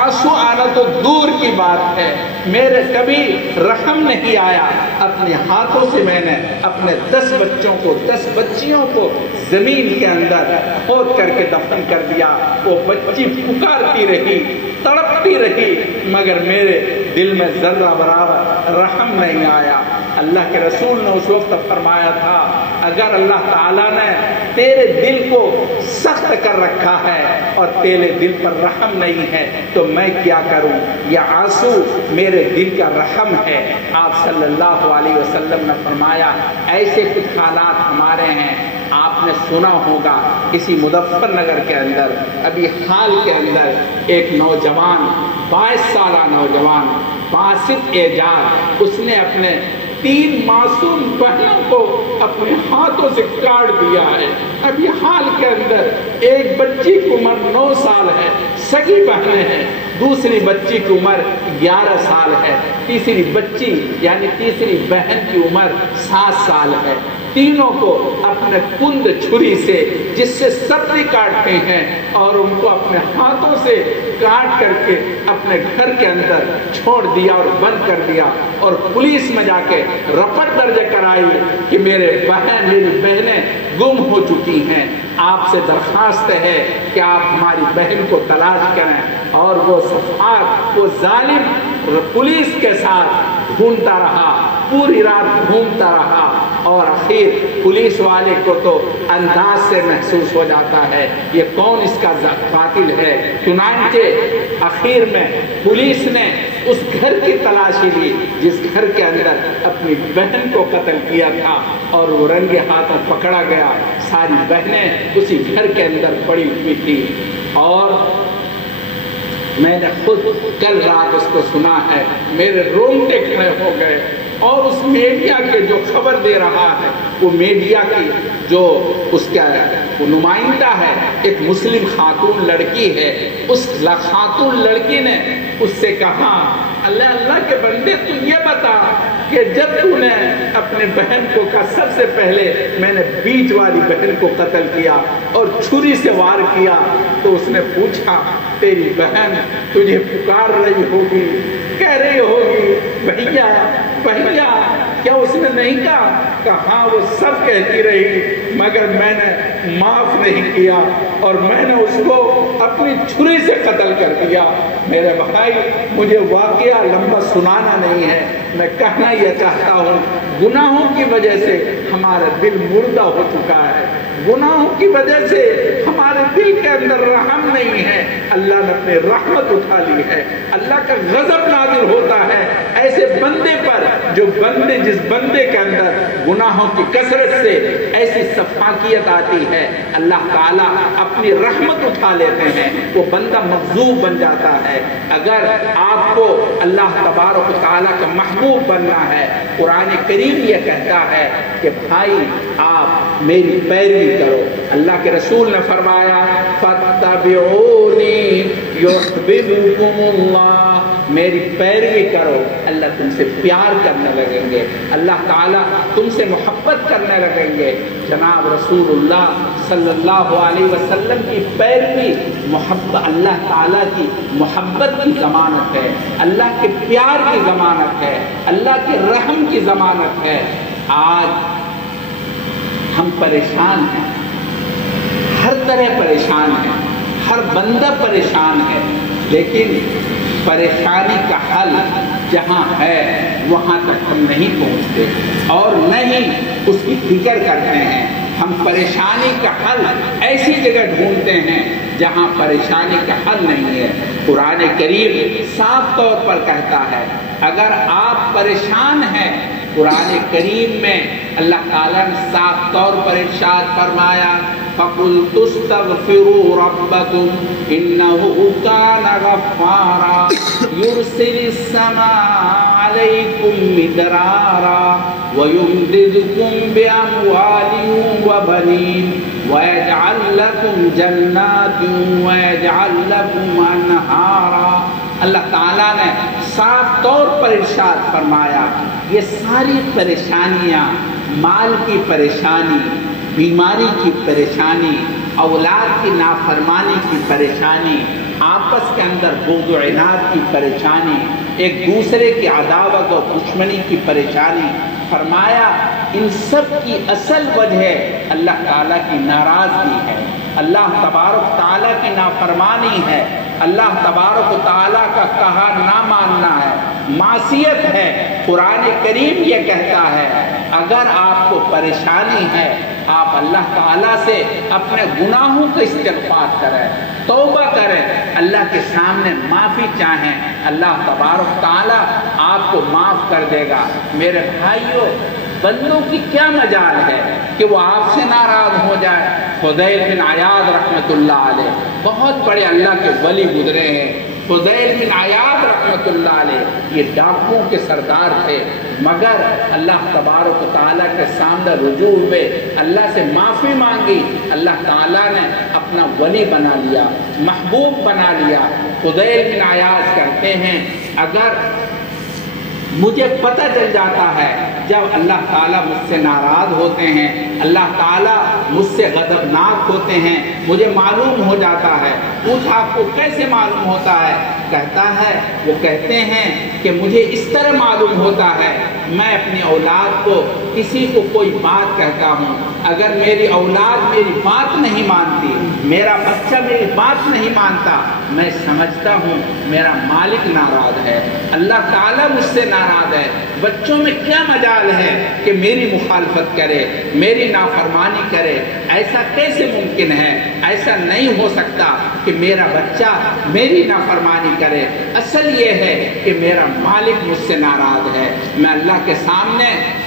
آنسو آنا تو دور کی بات ہے، میرے کبھی رحم نہیں آیا۔ اپنے ہاتھوں سے میں نے اپنے 10 بچوں کو 10 بچیوں کو زمین کے اندر کھود کر کے دفن کر دیا۔ وہ بچی پکارتی رہی، تڑپتی رہی، مگر میرے دل میں ذرہ برابر رحم نہیں آیا۔ اللہ کے رسول نے اس وقت فرمایا تھا اگر اللہ تعالیٰ نے تیرے دل کو سخت کر رکھا ہے اور تیرے دل پر رحم نہیں ہے تو میں کیا کروں؟ یہ آنسو میرے دل کا رحم ہے۔ آپ صلی اللہ علیہ وسلم نے فرمایا ایسے کچھ حالات ہمارے ہیں۔ آپ نے سنا ہوگا کسی مظفر نگر کے اندر ابھی حال کے اندر ایک نوجوان 22 سالہ نوجوان باسط اعجاز، اس نے اپنے 3 معصوم بہنوں کو اپنے ہاتھوں سے کاٹ دیا ہے۔ ابھی حال کے اندر ایک بچی کی عمر 9 سال ہے، سگی بہنیں ہیں، دوسری بچی کی عمر 11 سال ہے، تیسری بچی یعنی تیسری بہن کی عمر 7 سال ہے۔ تینوں کو اپنے کند چھری سے جس سے سبزی کاٹتے ہیں اور ان کو اپنے ہاتھوں سے کاٹ کر کے اپنے گھر کے اندر چھوڑ دیا اور بند کر دیا، اور پولیس میں جا کے رپورٹ درج کرائی کہ میری بہنیں گم ہو چکی ہیں۔ آپ سے درخواست ہے کہ آپ ہماری بہن کو تلاش کریں، اور وہ صفحات وہ ظالم پولیس کے ساتھ ڈھونڈتا رہا، پوری رات ڈھونڈتا رہا، اور آخر پولیس والے کو تو انداز سے محسوس ہو جاتا ہے یہ کون اس کا قاتل ہے۔ چنانچہ آخر میں پولیس نے اس گھر کی تلاشی لی جس گھر کے اندر اپنی بہن کو قتل کیا تھا، اور وہ رنگے ہاتھوں پکڑا گیا، ساری بہنیں اسی گھر کے اندر پڑی ہوئی تھی، اور میں نے خود کل رات اس کو سنا ہے، میرے رونگٹے کھڑے ہو گئے۔ اور اس میڈیا کے جو خبر دے رہا ہے، وہ میڈیا کی جو اس کا وہ نمائندہ ہے، ایک مسلم خاتون لڑکی ہے، اس خاتون لڑکی نے اس سے کہا، اللہ کے بندے تو یہ بتا کہ جب تو نے اپنے بہن کو کہا سب سے پہلے میں نے بیچ والی بہن کو قتل کیا اور چھری سے وار کیا، تو اس نے پوچھا تیری بہن تجھے پکار رہی ہوگی، کہہ رہی ہوگی بھیا بھیا، کیا اس نے نہیں کہا ہاں وہ سب کہتی رہی، مگر میں نے معاف نہیں کیا اور میں نے اس کو اپنی چھری سے قتل کر دیا۔ میرے بھائی، مجھے واقعہ لمبا سنانا نہیں ہے، میں کہنا یہ چاہتا ہوں، گناہوں کی وجہ سے ہمارا دل مردہ ہو چکا ہے، گناہوں کی وجہ سے ہمارے دل کے اندر رحم نہیں ہے۔ اللہ نے اپنی رحمت اٹھا لی ہے، اللہ کا غضب نازل ہوتا ہے ایسے بندے پر جو بندے جس بندے کے اندر گناہوں کی کثرت سے ایسی سفاکیت آتی ہے، اللہ تعالیٰ اپنی رحمت اٹھا لیتے ہیں، وہ بندہ مغضوب بن جاتا ہے۔ اگر آپ کو اللہ تبارک و تعالیٰ کا محبوب بننا ہے، قرآن کریم یہ کہتا ہے کہ بھائی آپ میری پیروی کرو۔ اللہ کے رسول نے فرمایا فَاتَّبِعُونِي يُحْبِبْكُمُ اللَّهُ، میری پیروی کرو، اللہ تم سے پیار کرنے لگیں گے، اللہ تعالیٰ تم سے محبت کرنے لگیں گے۔ جناب رسول اللہ صلی اللہ علیہ وسلم کی پیروی محبت، اللہ تعالیٰ کی محبت کی ضمانت ہے، اللہ کے پیار کی ضمانت ہے، اللہ کے رحم کی ضمانت ہے۔ آج ہم پریشان ہیں، ہر طرح پریشان ہیں، ہر بندہ پریشان ہے، لیکن پریشانی کا حل جہاں ہے وہاں تک ہم نہیں پہنچتے اور نہ ہی اس کی فکر کرتے ہیں۔ ہم پریشانی کا حل ایسی جگہ ڈھونڈتے ہیں جہاں پریشانی کا حل نہیں ہے۔ قرآن کریم صاف طور پر کہتا ہے اگر آپ پریشان ہیں، قرآن کریم میں اللہ تعالیٰ نے صاف طور پر ارشاد فرمایا فَقُلْتُ اسْتَغْفِرُوا رَبَّكُمْ إِنَّهُ كَانَ غَفَّارًا يُرْسِلِ السَّمَاءَ عَلَيْكُمْ مِدْرَارًا وَيُمْدِدْكُمْ بِأَمْوَالٍ وَبَنِينَ وَيَجْعَلْ لَكُمْ جَنَّاتٍ وَيَجْعَلْ لَكُمْ أَنْهَارًا۔ اللہ تعالیٰ نے صاف طور پر ارشاد فرمایا یہ ساری پریشانیاں، مال کی پریشانی، بیماری کی پریشانی، اولاد کی نافرمانی کی پریشانی، آپس کے اندر بغض و عناد کی پریشانی، ایک دوسرے کی عداوت اور دشمنی کی پریشانی، فرمایا ان سب کی اصل وجہ اللہ تعالیٰ کی ناراضگی ہے، اللہ تبارک تعالیٰ کی نافرمانی ہے، اللہ تبارک و تعالیٰ کا کہا نہ ماننا ہے، معصیت ہے۔ قرآن کریم یہ کہتا ہے اگر آپ کو پریشانی ہے آپ اللہ تعالیٰ سے اپنے گناہوں کا استغفار کریں، توبہ کریں، اللہ کے سامنے معافی چاہیں، اللہ تبارک تعالیٰ آپ کو معاف کر دے گا۔ میرے بھائیوں، بندوں کی کیا مجال ہے کہ وہ آپ سے ناراض ہو جائے۔ فضیل بن عیاض رحمۃ اللہ علیہ بہت بڑے اللہ کے ولی گزرے ہیں۔ فضیل بن عیاض رحمۃ اللہ علیہ یہ ڈاکوؤں کے سردار تھے، مگر اللہ تبارک و تعالیٰ کے سامنے رجوع ہوئے، اللہ سے معافی مانگی، اللہ تعالیٰ نے اپنا ولی بنا لیا، محبوب بنا لیا۔ فضیل بن عیاض کہتے ہیں اگر مجھے پتہ چل جاتا ہے جب اللہ تعالیٰ مجھ سے ناراض ہوتے ہیں، اللہ تعالیٰ مجھ سے غضبناک ہوتے ہیں، مجھے معلوم ہو جاتا ہے۔ پوچھا آپ کو کیسے معلوم ہوتا ہے؟ کہتا ہے وہ کہتے ہیں کہ مجھے اس طرح معلوم ہوتا ہے، میں اپنی اولاد کو کسی کو کوئی بات کہتا ہوں، اگر میری اولاد میری بات نہیں مانتی، میرا بچہ میری بات نہیں مانتا، میں سمجھتا ہوں میرا مالک ناراض ہے، اللہ تعالیٰ مجھ سے ناراض ہے۔ بچوں میں کیا مجال ہے کہ میری مخالفت کرے، میری نافرمانی کرے؟ ایسا کیسے ممکن ہے؟ ایسا نہیں ہو سکتا کہ میرا بچہ میری نافرمانی کرے۔ اصل یہ ہے کہ میرا مالک مجھ سے ناراض ہے۔ میں اللہ کے سامنے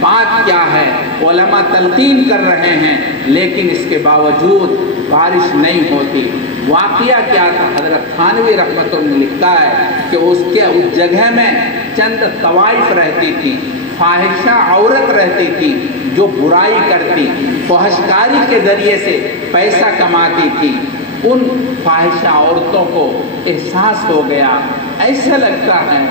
بات کیا ہے، علماء تلقین کر رہے ہیں، لیکن اس کے باوجود بارش نہیں ہوتی۔ واقعہ کیا تھا؟ حضرت تھانوی رحمۃ اللہ نے لکھا ہے کہ اس جگہ میں چند طوائف رہتی تھی، فاحشہ عورت رہتی تھی جو برائی کرتی، فحشکاری کے ذریعے سے پیسہ کماتی تھی۔ ان فاحشہ عورتوں کو احساس ہو گیا، ایسا لگتا ہے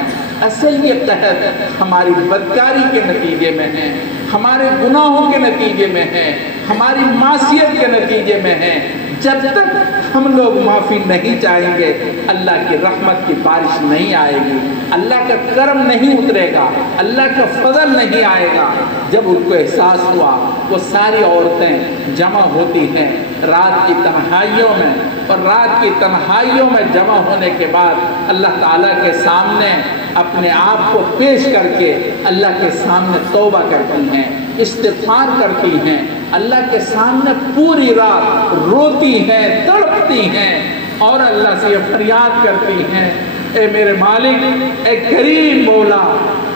اصل یہ قحط ہماری بدکاری کے نتیجے میں ہے، ہمارے گناہوں کے نتیجے میں ہے، ہماری معصیت کے نتیجے میں ہے۔ جب تک ہم لوگ معافی نہیں چاہیں گے، اللہ کی رحمت کی بارش نہیں آئے گی، اللہ کا کرم نہیں اترے گا، اللہ کا فضل نہیں آئے گا۔ جب ان کو احساس ہوا، وہ ساری عورتیں جمع ہوتی ہیں رات کی تنہائیوں میں، اور رات کی تنہائیوں میں جمع ہونے کے بعد اللہ تعالیٰ کے سامنے اپنے آپ کو پیش کر کے اللہ کے سامنے توبہ کرتی ہیں، استغفار کرتی ہیں، اللہ کے سامنے پوری رات روتی ہیں، تڑپتی ہیں، اور اللہ سے یہ فریاد کرتی ہیں، اے میرے مالک، اے کریم مولا،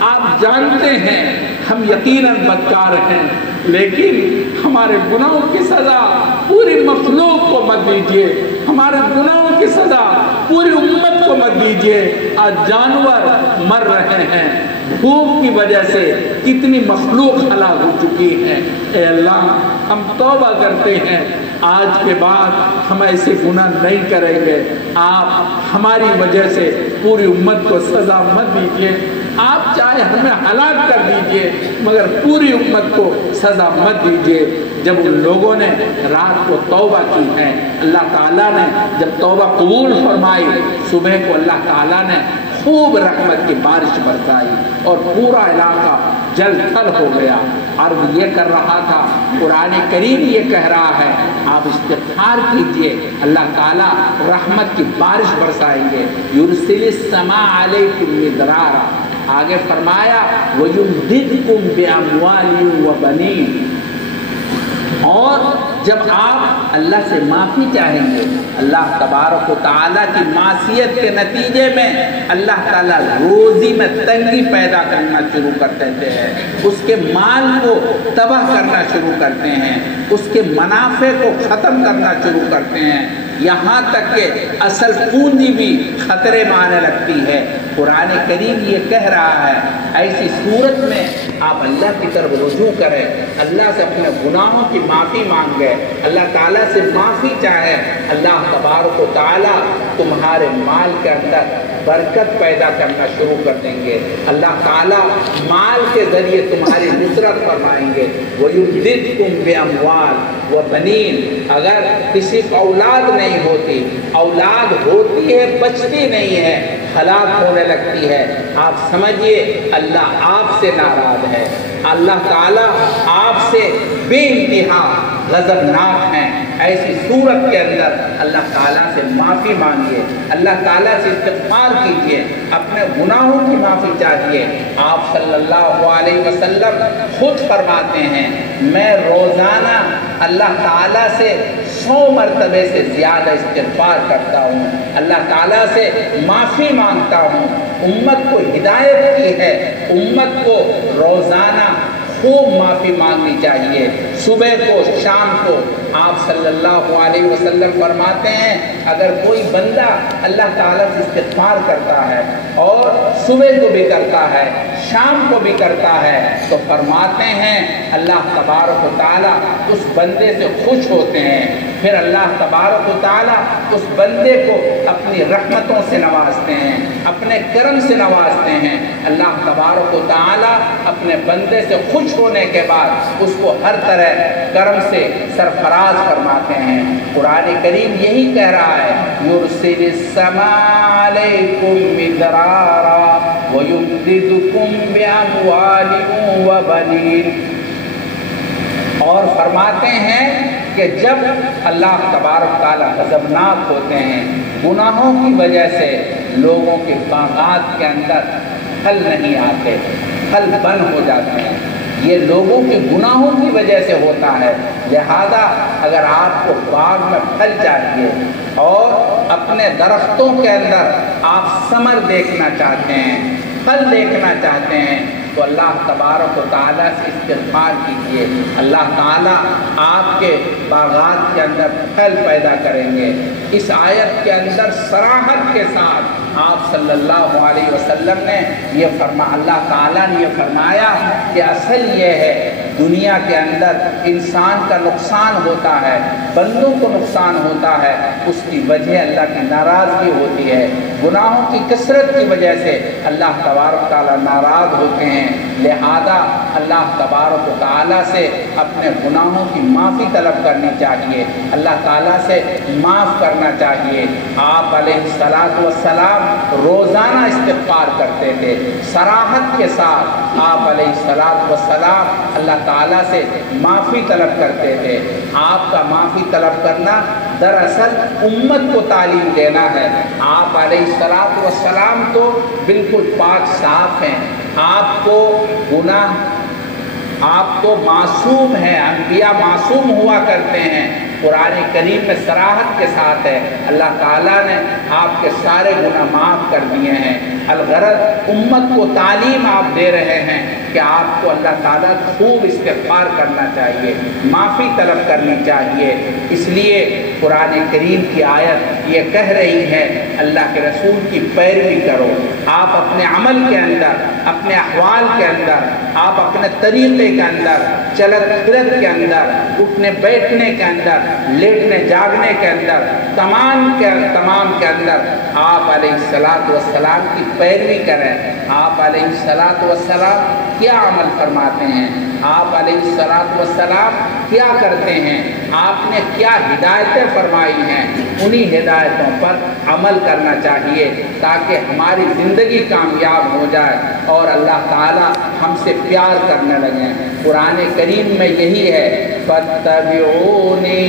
آپ جانتے ہیں ہم یقیناً بدکار ہیں، لیکن ہمارے گناہوں کی سزا پوری مخلوق کو مت دیجیے، ہمارے گناہوں کی سزا پوری امت کو مت دیجیے۔ آج جانور مر رہے ہیں، بھوک کی وجہ سے کتنی مخلوق ہلاک ہو چکی ہے۔ اے اللہ، ہم توبہ کرتے ہیں، آج کے بعد ہم ایسے گناہ نہیں کریں گے۔ آپ ہماری وجہ سے پوری امت کو سزا مت دیجیے، آپ چاہے ہمیں ہلاک کر دیجیے، مگر پوری امت کو سزا مت دیجیے۔ جب ان لوگوں نے رات کو توبہ کی ہے، اللہ تعالیٰ نے جب توبہ قبول فرمائی، صبح کو اللہ تعالیٰ نے خوب رحمت کی بارش برسائی اور پورا علاقہ جل تھل ہو گیا۔ عرض یہ کر رہا تھا، قرآن کریم یہ کہہ رہا ہے، آپ استغفار کیجئے، اللہ تعالیٰ رحمت کی بارش برسائیں گے۔ یرسل السماء علیکم مدرارا، آگے فرمایا وَيُمْدِدْكُمْ بِأَمْوَالٍ وَبَنِينَ، اور جب آپ اللہ سے معافی چاہیں گے، اللہ تبارک و تعالیٰ کی معصیت کے نتیجے میں اللہ تعالیٰ روزی میں تنگی پیدا کرنا شروع کر دیتے ہیں، اس کے مال کو تباہ کرنا شروع کرتے ہیں، اس کے منافع کو ختم کرنا شروع کرتے ہیں، یہاں تک کہ اصل پونجی بھی خطرے میں آنے لگتی ہے۔ قرآن کریم یہ کہہ رہا ہے، ایسی صورت میں آپ اللہ کی طرف رجوع کریں، اللہ سے اپنے گناہوں کی معافی مانگے، اللہ تعالیٰ سے معافی چاہے، اللہ تبارک و تعالیٰ تمہارے مال کے اندر برکت پیدا کرنا شروع کر دیں گے، اللہ تعالیٰ مال کے ذریعے تمہاری نصرت فرمائیں گے۔ وَيُمْدِدْكُمْ بِأَمْوَالٍ وَبَنِينَ، اگر کسی کو اولاد نہیں ہوتی، اولاد ہوتی ہے بچتی نہیں ہے، ہلاک ہونے لگتی ہے، آپ سمجھیے اللہ آپ سے ناراض ہے، اللہ تعالیٰ آپ سے بے انتہا غضبناک ہیں۔ ایسی صورت کے اندر اللہ تعالیٰ سے معافی مانگیے، اللہ تعالیٰ سے استغفار کیجیے، اپنے گناہوں کی معافی چاہیے۔ آپ صلی اللہ علیہ وسلم خود فرماتے ہیں، میں روزانہ اللہ تعالیٰ سے 100 مرتبے سے زیادہ استغفار کرتا ہوں، اللہ تعالیٰ سے معافی مانگتا ہوں۔ امت کو ہدایت کی ہے، امت کو روزانہ خوب معافی مانگنی چاہیے، صبح کو شام کو۔ آپ صلی اللہ علیہ وسلم فرماتے ہیں، اگر کوئی بندہ اللہ تعالیٰ سے استغفار کرتا ہے اور صبح کو بھی کرتا ہے، شام کو بھی کرتا ہے، تو فرماتے ہیں اللہ تبارک و تعالیٰ اس بندے سے خوش ہوتے ہیں، پھر اللہ تبارک و تعالیٰ اس بندے کو اپنی رحمتوں سے نوازتے ہیں، اپنے کرم سے نوازتے ہیں۔ اللہ تبارک و تعالیٰ اپنے بندے سے خوش ہونے کے بعد اس کو ہر طرح کرم سے سرفراز فرماتے ہیں۔ قرآن کریم یہی کہہ رہا ہے، یرسل السماء علیکم مدرارا ویمددکم باموال وبنین، اور فرماتے ہیں کہ جب اللہ تبارک تعالیٰ غضبناک ہوتے ہیں، گناہوں کی وجہ سے لوگوں کے باغات کے اندر پھل نہیں آتے، پھل بند ہو جاتے ہیں، یہ لوگوں کے گناہوں کی وجہ سے ہوتا ہے۔ لہذا اگر آپ کو باغ میں پھل چاہیے اور اپنے درختوں کے اندر آپ ثمر دیکھنا چاہتے ہیں، پھل دیکھنا چاہتے ہیں، تو اللہ تبارک و تعالیٰ سے استغفار کیجیے، اللہ تعالیٰ آپ کے باغات کے اندر پھل پیدا کریں گے۔ اس آیت کے اندر صراحت کے ساتھ آپ صلی اللہ علیہ وسلم نے اللہ تعالیٰ نے یہ فرمایا کہ اصل یہ ہے دنیا کے اندر انسان کا نقصان ہوتا ہے، بندوں کو نقصان ہوتا ہے، اس کی وجہ اللہ کی ناراضگی ہوتی ہے۔ گناہوں کی کثرت کی وجہ سے اللہ تبارک تعالیٰ ناراض ہوتے ہیں، لہذا اللہ تبارک و تعالیٰ سے اپنے گناہوں کی معافی طلب کرنی چاہیے، اللہ تعالیٰ سے معاف کرنا چاہیے۔ آپ علیہ السلام روزانہ استغفار کرتے تھے، صراحت کے ساتھ آپ علیہ السلام اللہ تعالیٰ سے معافی طلب کرتے تھے۔ آپ کا معافی طلب کرنا دراصل امت کو تعلیم دینا ہے۔ آپ علیہ السلام تو بالکل پاک صاف ہیں، آپ کو گناہ، آپ تو معصوم ہیں، انبیاء معصوم ہوا کرتے ہیں۔ قرآن کریم میں صراحت کے ساتھ ہے، اللہ تعالیٰ نے آپ کے سارے گناہ معاف کر دیے ہیں۔ الغرض امت کو تعلیم آپ دے رہے ہیں کہ آپ کو اللہ تعالیٰ خوب استغفار کرنا چاہیے، معافی طلب کرنی چاہیے۔ اس لیے قرآن کریم کی آیت یہ کہہ رہی ہے اللہ کے رسول کی پیروی کرو۔ آپ اپنے عمل کے اندر، اپنے احوال کے اندر، آپ اپنے طریقے کے اندر، چلت پھرت کے اندر، اٹھنے بیٹھنے کے اندر، لیٹنے جاگنے کے اندر، تمام کے اندر آپ علیہ السلام کی پیروی کریں۔ آپ علیہ السلام کیا عمل فرماتے ہیں، آپ علیہ السلام کیا کرتے ہیں، آپ نے کیا ہدایتیں فرمائی ہیں، انہی ہدایتوں پر عمل کرنا چاہیے تاکہ ہماری زندگی کامیاب ہو جائے اور اللہ تعالیٰ ہم سے پیار کرنے لگیں۔ قرآن کریم میں یہی ہے، فَاتَّبِعُونِي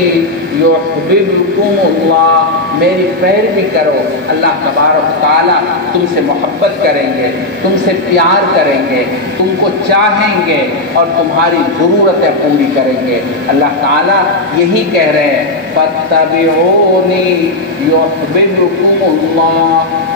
يُحْبِبْكُمُ اللَّهُ، میری پیروی کرو، اللہ تبارک تعالیٰ تم سے محبت کریں گے، تم سے پیار کریں گے، تم کو چاہیں گے اور تمہاری ضرورتیں پوری کریں گے۔ اللہ تعالیٰ یہی کہہ رہے ہیں، فَاتَّبِعُونِي يُحْبِبْكُمُ اللَّهُ۔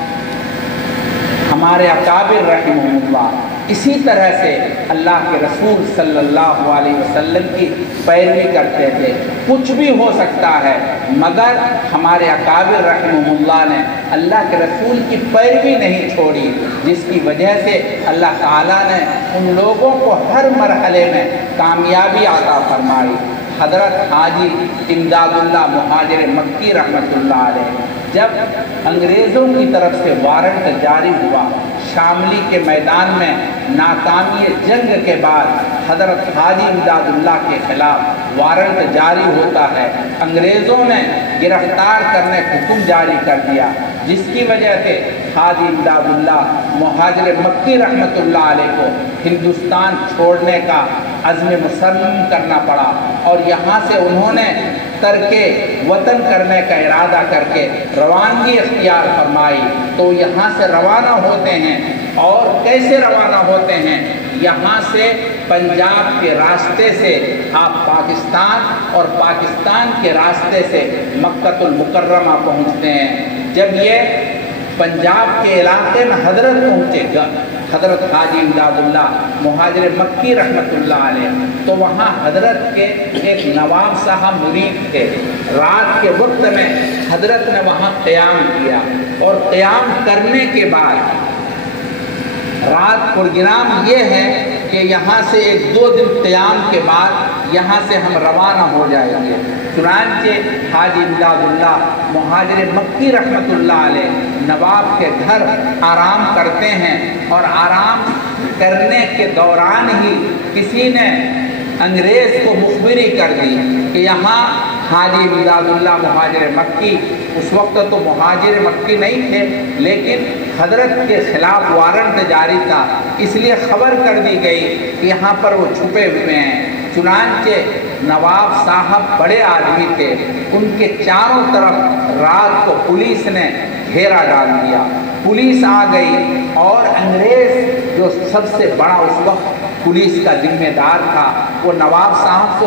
ہمارے اکابر رحمہم اللہ اسی طرح سے اللہ کے رسول صلی اللہ علیہ وسلم کی پیروی کرتے تھے۔ کچھ بھی ہو سکتا ہے مگر ہمارے اکابر رحمہم اللہ نے اللہ کے رسول کی پیروی نہیں چھوڑی، جس کی وجہ سے اللہ تعالیٰ نے ان لوگوں کو ہر مرحلے میں کامیابی عطا فرمائی۔ حضرت حاجی امداد اللہ مہاجر مکی رحمۃ اللہ علیہ جب انگریزوں کی طرف سے وارنٹ جاری ہوا، شاملی کے میدان میں ناکامی جنگ کے بعد حضرت حاجی امداد اللہ کے خلاف وارنٹ جاری ہوتا ہے، انگریزوں نے گرفتار کرنے کا حکم جاری کر دیا، جس کی وجہ سے حاجی امداد اللہ مہاجر مکی رحمۃ اللہ علیہ کو ہندوستان چھوڑنے کا عزم مصمم کرنا پڑا، اور یہاں سے انہوں نے ترک وطن کرنے کا ارادہ کر کے روانگی اختیار فرمائی۔ تو یہاں سے روانہ ہوتے ہیں، اور کیسے روانہ ہوتے ہیں؟ یہاں سے پنجاب کے راستے سے آپ پاکستان، اور پاکستان کے راستے سے مکہ المکرمہ پہنچتے ہیں۔ جب یہ پنجاب کے علاقے میں حضرت پہنچے گا، حضرت حاجی امداد اللہ مہاجر مکی رحمۃ اللہ علیہ، تو وہاں حضرت کے ایک نواب صاحب مرید تھے۔ رات کے وقت میں حضرت نے وہاں قیام کیا، اور قیام کرنے کے بعد رات پروگرام یہ ہے کہ یہاں سے 1-2 دن قیام کے بعد یہاں سے ہم روانہ ہو جائیں گے۔ چنانچہ حاجی امداد اللہ مہاجر مکی رحمۃ اللہ علیہ نواب کے گھر آرام کرتے ہیں، اور آرام کرنے کے دوران ہی کسی نے انگریز کو مخبری کر دی کہ یہاں حاجی امداد اللہ مہاجر مکی، اس وقت تو مہاجر مکی نہیں تھے لیکن حضرت کے خلاف وارنٹ جاری تھا، اس لیے خبر کر دی گئی کہ یہاں پر وہ چھپے ہوئے ہیں۔ چنانچہ نواب صاحب بڑے آدمی تھے، ان کے چاروں طرف رات کو پولیس نے گھیرا ڈال دیا، پولیس آ گئی، اور انگریز جو سب سے بڑا اس وقت پولیس کا ذمہ دار تھا وہ نواب صاحب سے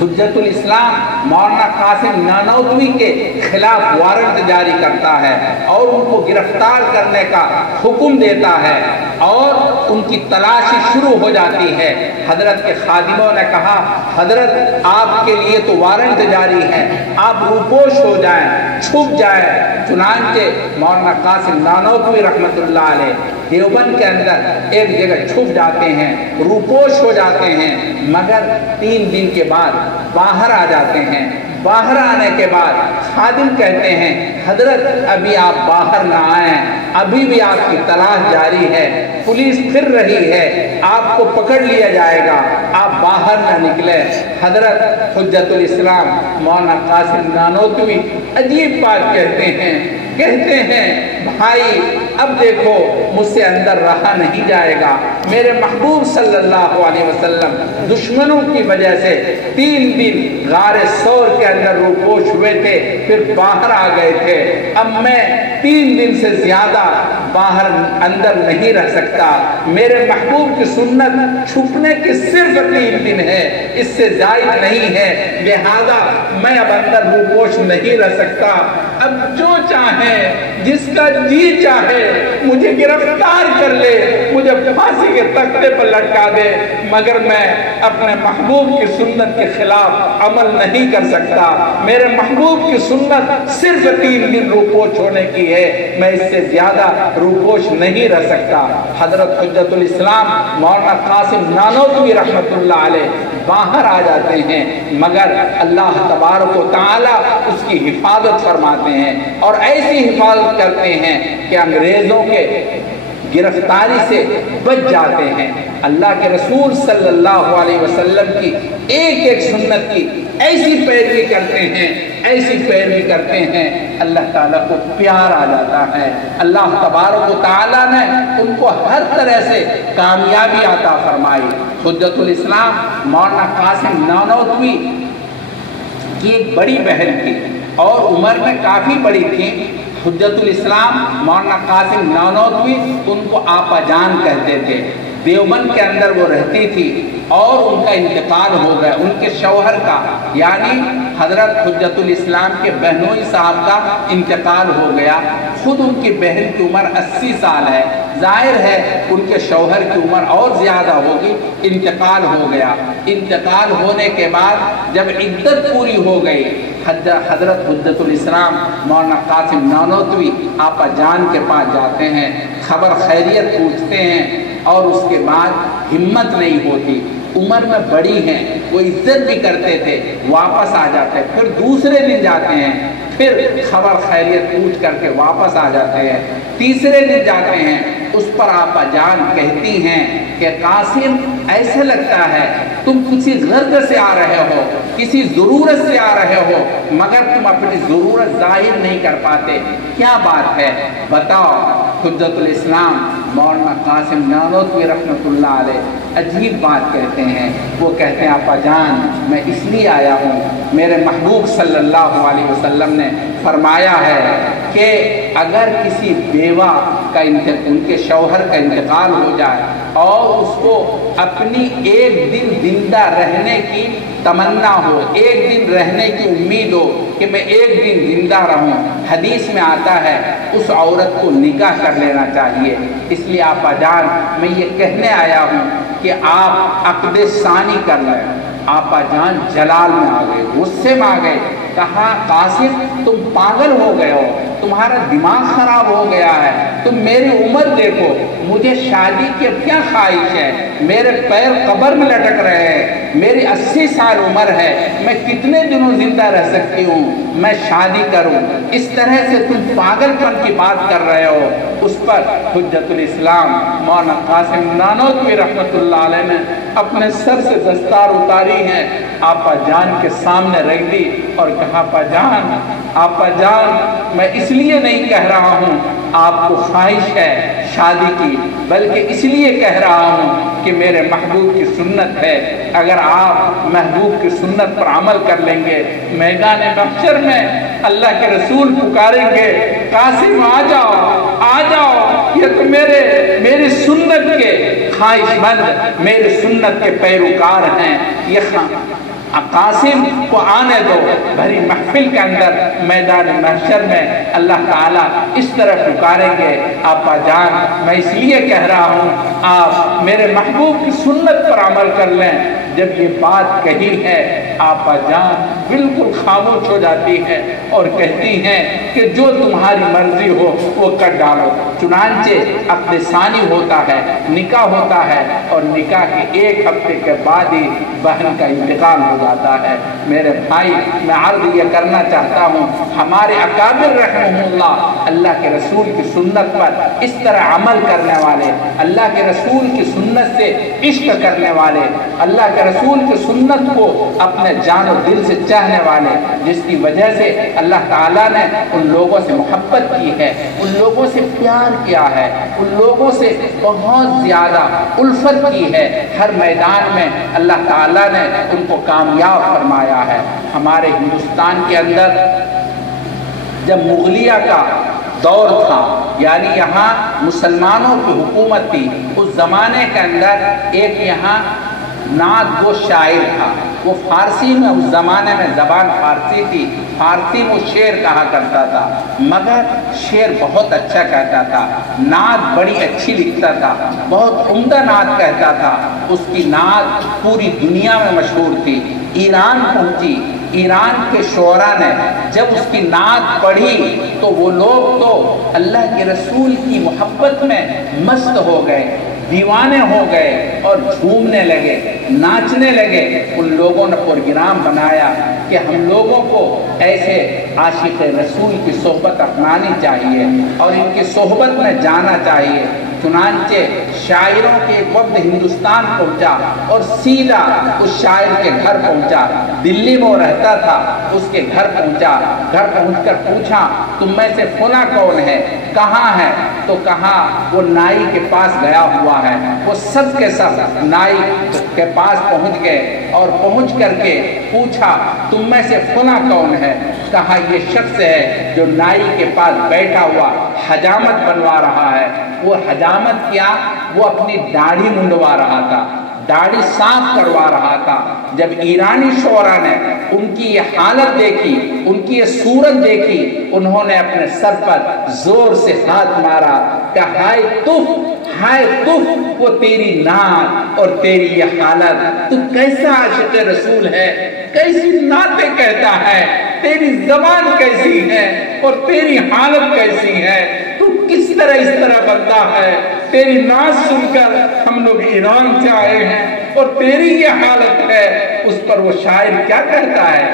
حجت الاسلام مولانا قاسم نانوتوی کے خلاف وارنٹ جاری کرتا ہے اور ان کو گرفتار کرنے کا حکم دیتا ہے اور ان کی تلاشی شروع ہو جاتی ہے۔ حضرت کے خادموں نے کہا حضرت آپ کے لیے تو وارنٹ جاری ہے، آپ روپوش ہو جائیں، چھپ جائیں۔ چنانچہ مولانا قاسم نانوتوی رحمۃ اللہ علیہ دیوبند کے اندر ایک جگہ چھپ جاتے ہیں، روپوش ہو جاتے ہیں، مگر 3 دن کے بعد باہر آ جاتے ہیں۔ باہر آنے کے بعد خادم کہتے ہیں حضرت ابھی آپ باہر نہ آئیں، ابھی بھی آپ کی تلاش جاری ہے، پولیس پھر رہی ہے، آپ کو پکڑ لیا جائے گا، آپ باہر نہ نکلے۔ حضرت حجت الاسلام مولانا قاسم نانوتوی عجیب بات کہتے ہیں بھائی اب دیکھو مجھ سے اندر رہا نہیں جائے گا، میرے محبوب صلی اللہ علیہ وسلم دشمنوں کی وجہ سے 3 دن غار ثور کے اندر روپوش ہوئے تھے، پھر باہر آ گئے تھے، اب میں 3 دن سے زیادہ باہر اندر نہیں رہ سکتا، میرے محبوب کی سنت چھپنے کی صرف 3 دن ہے، اس سے زائد نہیں ہے، لہذا میں اب اندر روپوش نہیں رہ سکتا، اب جو چاہے جس کا جی چاہے مجھے گرفتار کر لے، مجھے پھانسی کے تختے پر لٹکا دے، مگر میں اپنے محبوب کی سنت کے خلاف عمل نہیں کر سکتا، میرے محبوب کی سنت صرف 3 دن روپوش ہونے کی ہے، میں اس سے زیادہ روپوش نہیں رہ سکتا۔ حضرت حجت الاسلام مولانا قاسم نانوتوی رحمۃ اللہ علیہ باہر آ جاتے ہیں، مگر اللہ تبارک و تعالی اس کی حفاظت فرماتے ہیں اور ایسی حفاظت کرتے ہیں کہ انگریزوں کے گرفتاری سے بچ جاتے ہیں۔ اللہ کے رسول صلی اللہ علیہ وسلم کی ایک ایک سنت کی ایسی پیروی کرتے ہیں اللہ تعالیٰ کو پیار آ جاتا ہے، اللہ تبارک و تعالیٰ نے ان کو ہر طرح سے کامیابی عطا فرمائی۔ حجت الاسلام مولانا قاسم نانوتوی کی ایک بڑی بہن تھی اور عمر میں کافی بڑی تھی۔ حجت الاسلام مولانا قاسم نانوتوی ان کو آپا جان کہتے تھے۔ دیوبند کے اندر وہ رہتی تھی اور ان کا انتقال ہو گیا، ان کے شوہر کا یعنی حضرت حجت الاسلام کے بہنوئی صاحب کا انتقال ہو گیا۔ خود ان کی بہن کی عمر 80 سال ہے، ظاہر ہے ان کے شوہر کی عمر اور زیادہ ہوگی، انتقال ہو گیا۔ انتقال ہونے کے بعد جب عدت پوری ہو گئی، حضرت حجت الاسلام مولانا قاسم نانوتوی آپا جان کے پاس جاتے ہیں، خبر خیریت پوچھتے ہیں اور اس کے بعد ہمت نہیں ہوتی، عمر میں بڑی ہیں، وہ عزت بھی کرتے تھے، واپس آ جاتے، پھر دوسرے دن جاتے ہیں، پھر خبر خیریت پوچھ کر کے واپس آ جاتے ہیں، تیسرے دن جاتے ہیں، اس پر آپا جان کہتی ہیں کہ قاسم ایسے لگتا ہے تم کسی غرض سے آ رہے ہو، کسی ضرورت سے آ رہے ہو، مگر تم اپنی ضرورت ظاہر نہیں کر پاتے، کیا بات ہے بتاؤ۔ حجت الاسلام مولانا قاسم نانوتوی رحمۃ اللہ علیہ عجیب بات کہتے ہیں، وہ کہتے ہیں آپا جان میں اس لیے آیا ہوں، میرے محبوب صلی اللہ علیہ وسلم نے فرمایا ہے کہ اگر کسی بیوہ کا ان کے شوہر کا انتقال ہو جائے اور اس کو اپنی ایک دن زندہ رہنے کی تمنا ہو، ایک دن رہنے کی امید ہو کہ میں ایک دن زندہ رہوں، حدیث میں آتا ہے اس عورت کو نکاح کر لینا چاہیے۔ اس لیے آپا جان میں یہ کہنے آیا ہوں کہ آپ عقد ثانی کر لیں۔ آپا جان جلال میں آ گئے، غصے میں آ گئے، کہا قاسم تم پاگل ہو گئے ہو، تمہارا دماغ خراب ہو گیا ہے، تم میری عمر دیکھو، مجھے شادی کی کیا خواہش ہے، میرے پیر قبر میں لٹک رہے ہیں، میری 80 سال عمر ہے، میں کتنے دنوں زندہ رہ سکتی ہوں، میں شادی کروں، اس طرح سے تم پاگل پن کی بات کر رہے ہو۔ اس پر حجت الاسلام مولانا قاسم نانوتوی رحمۃ اللہ علیہ نے اپنے سر سے دستار اتاری ہے، آپا جان کے سامنے رکھ دی اور کہا آپا جان میں اس لیے نہیں کہہ رہا ہوں آپ کو خواہش ہے شادی کی، بلکہ اس لیے کہہ رہا ہوں کہ میرے محبوب کی سنت ہے، اگر آپ محبوب کی سنت پر عمل کر لیں گے، میدان محشر میں اللہ کے رسول پکاریں گے قاسم آ جاؤ، یہ تو میری سنت کے خواہش مند، میری سنت کے پیروکار ہیں، قاسم کو آنے دو، بھری محفل کے اندر میدان محشر میں اللہ تعالیٰ اس طرح پکاریں گے، آپا جان میں اس لیے کہہ رہا ہوں آپ میرے محبوب کی سنت پر عمل کر لیں۔ جب یہ بات کہی ہے آپا جان بالکل خاموش ہو جاتی ہے اور کہتی ہیں کہ جو تمہاری مرضی ہو وہ کر ڈالو۔ چنانچہ عقد ثانی ہوتا ہے، نکاح ہوتا ہے، اور نکاح کے 1 ہفتے کے بعد ہی بہن کا انتقال ہو جاتا ہے۔ میرے بھائی میں عرض یہ کرنا چاہتا ہوں، ہمارے اکابر رحمہ اللہ اللہ کے رسول کی سنت پر اس طرح عمل کرنے والے، اللہ کے رسول کی سنت سے عشق کرنے والے، اللہ کے رسول کی سنت کو اپنے جان و دل سے چاہنے والے، جس کی وجہ سے اللہ تعالیٰ نے ان لوگوں سے محبت کی ہے، ان لوگوں سے پیار کیا ہے، ان لوگوں سے بہت زیادہ الفت کی ہے، ہر میدان میں اللہ تعالیٰ نے ان کو کامیاب فرمایا ہے۔ ہمارے ہندوستان کے اندر جب مغلیہ کا دور تھا، یعنی یہاں مسلمانوں کی حکومت تھی، اس زمانے کے اندر ایک یہاں نعت گو شاعر تھا، وہ فارسی میں، اس زمانے میں زبان فارسی تھی، فارسی میں شعر کہا کرتا تھا، مگر شعر بہت اچھا کہتا تھا، نعت بڑی اچھی لکھتا تھا، بہت عمدہ نعت کہتا تھا۔ اس کی نعت پوری دنیا میں مشہور تھی، ایران پہنچی، ایران کے شعراء نے جب اس کی نعت پڑھی تو وہ لوگ تو اللہ کے رسول کی محبت میں مست ہو گئے، دیوانے ہو گئے اور جھومنے لگے، ناچنے لگے۔ ان لوگوں نے پروگرام بنایا کہ ہم لوگوں کو ایسے عاشق رسول کی صحبت اپنانی چاہیے اور ان کی صحبت میں جانا چاہیے۔ چنانچہ شاعروں کے ایک وقت ہندوستان پہنچا اور سیدھا اس شاعر کے گھر پہنچا، دلی میں وہ رہتا تھا، اس کے گھر پہنچا، گھر پہنچ کر پوچھا تم میں سے فلاں کون ہے، کہاں ہے؟ تو کہا وہ نائی کے پاس گیا ہوا ہے۔ وہ سب کے سب نائی کے پاس پہنچ گئے اور پہنچ کر کے پوچھا تم میں سے فلاں کون ہے؟ کہا یہ شخص ہے جو نائی کے پاس بیٹھا ہوا حجامت بنوا رہا ہے۔ وہ حجامت کیا؟ وہ اپنی داڑھی منڈوا رہا تھا، داڑھی صاف کروا رہا تھا۔ جب ایرانی شعراء نے ان کی یہ حالت دیکھی، ان کی یہ صورت دیکھی، انہوں نے اپنے سر پر زور سے ہاتھ مارا کہ ہائے تف، ہائے تف، وہ تیری نعت اور تیری یہ حالت، تو کیسا عاشق رسول ہے، کیسی نعتیں کہتا ہے، تیری زبان کیسی ہے اور تیری حالت کیسی ہے، تو کس طرح اس طرح بنتا ہے۔ تیری نعت سن کر ہم لوگ ایران سے آئے ہیں اور تیری یہ حالت ہے۔ اس پر وہ شاعر کیا کہتا ہے؟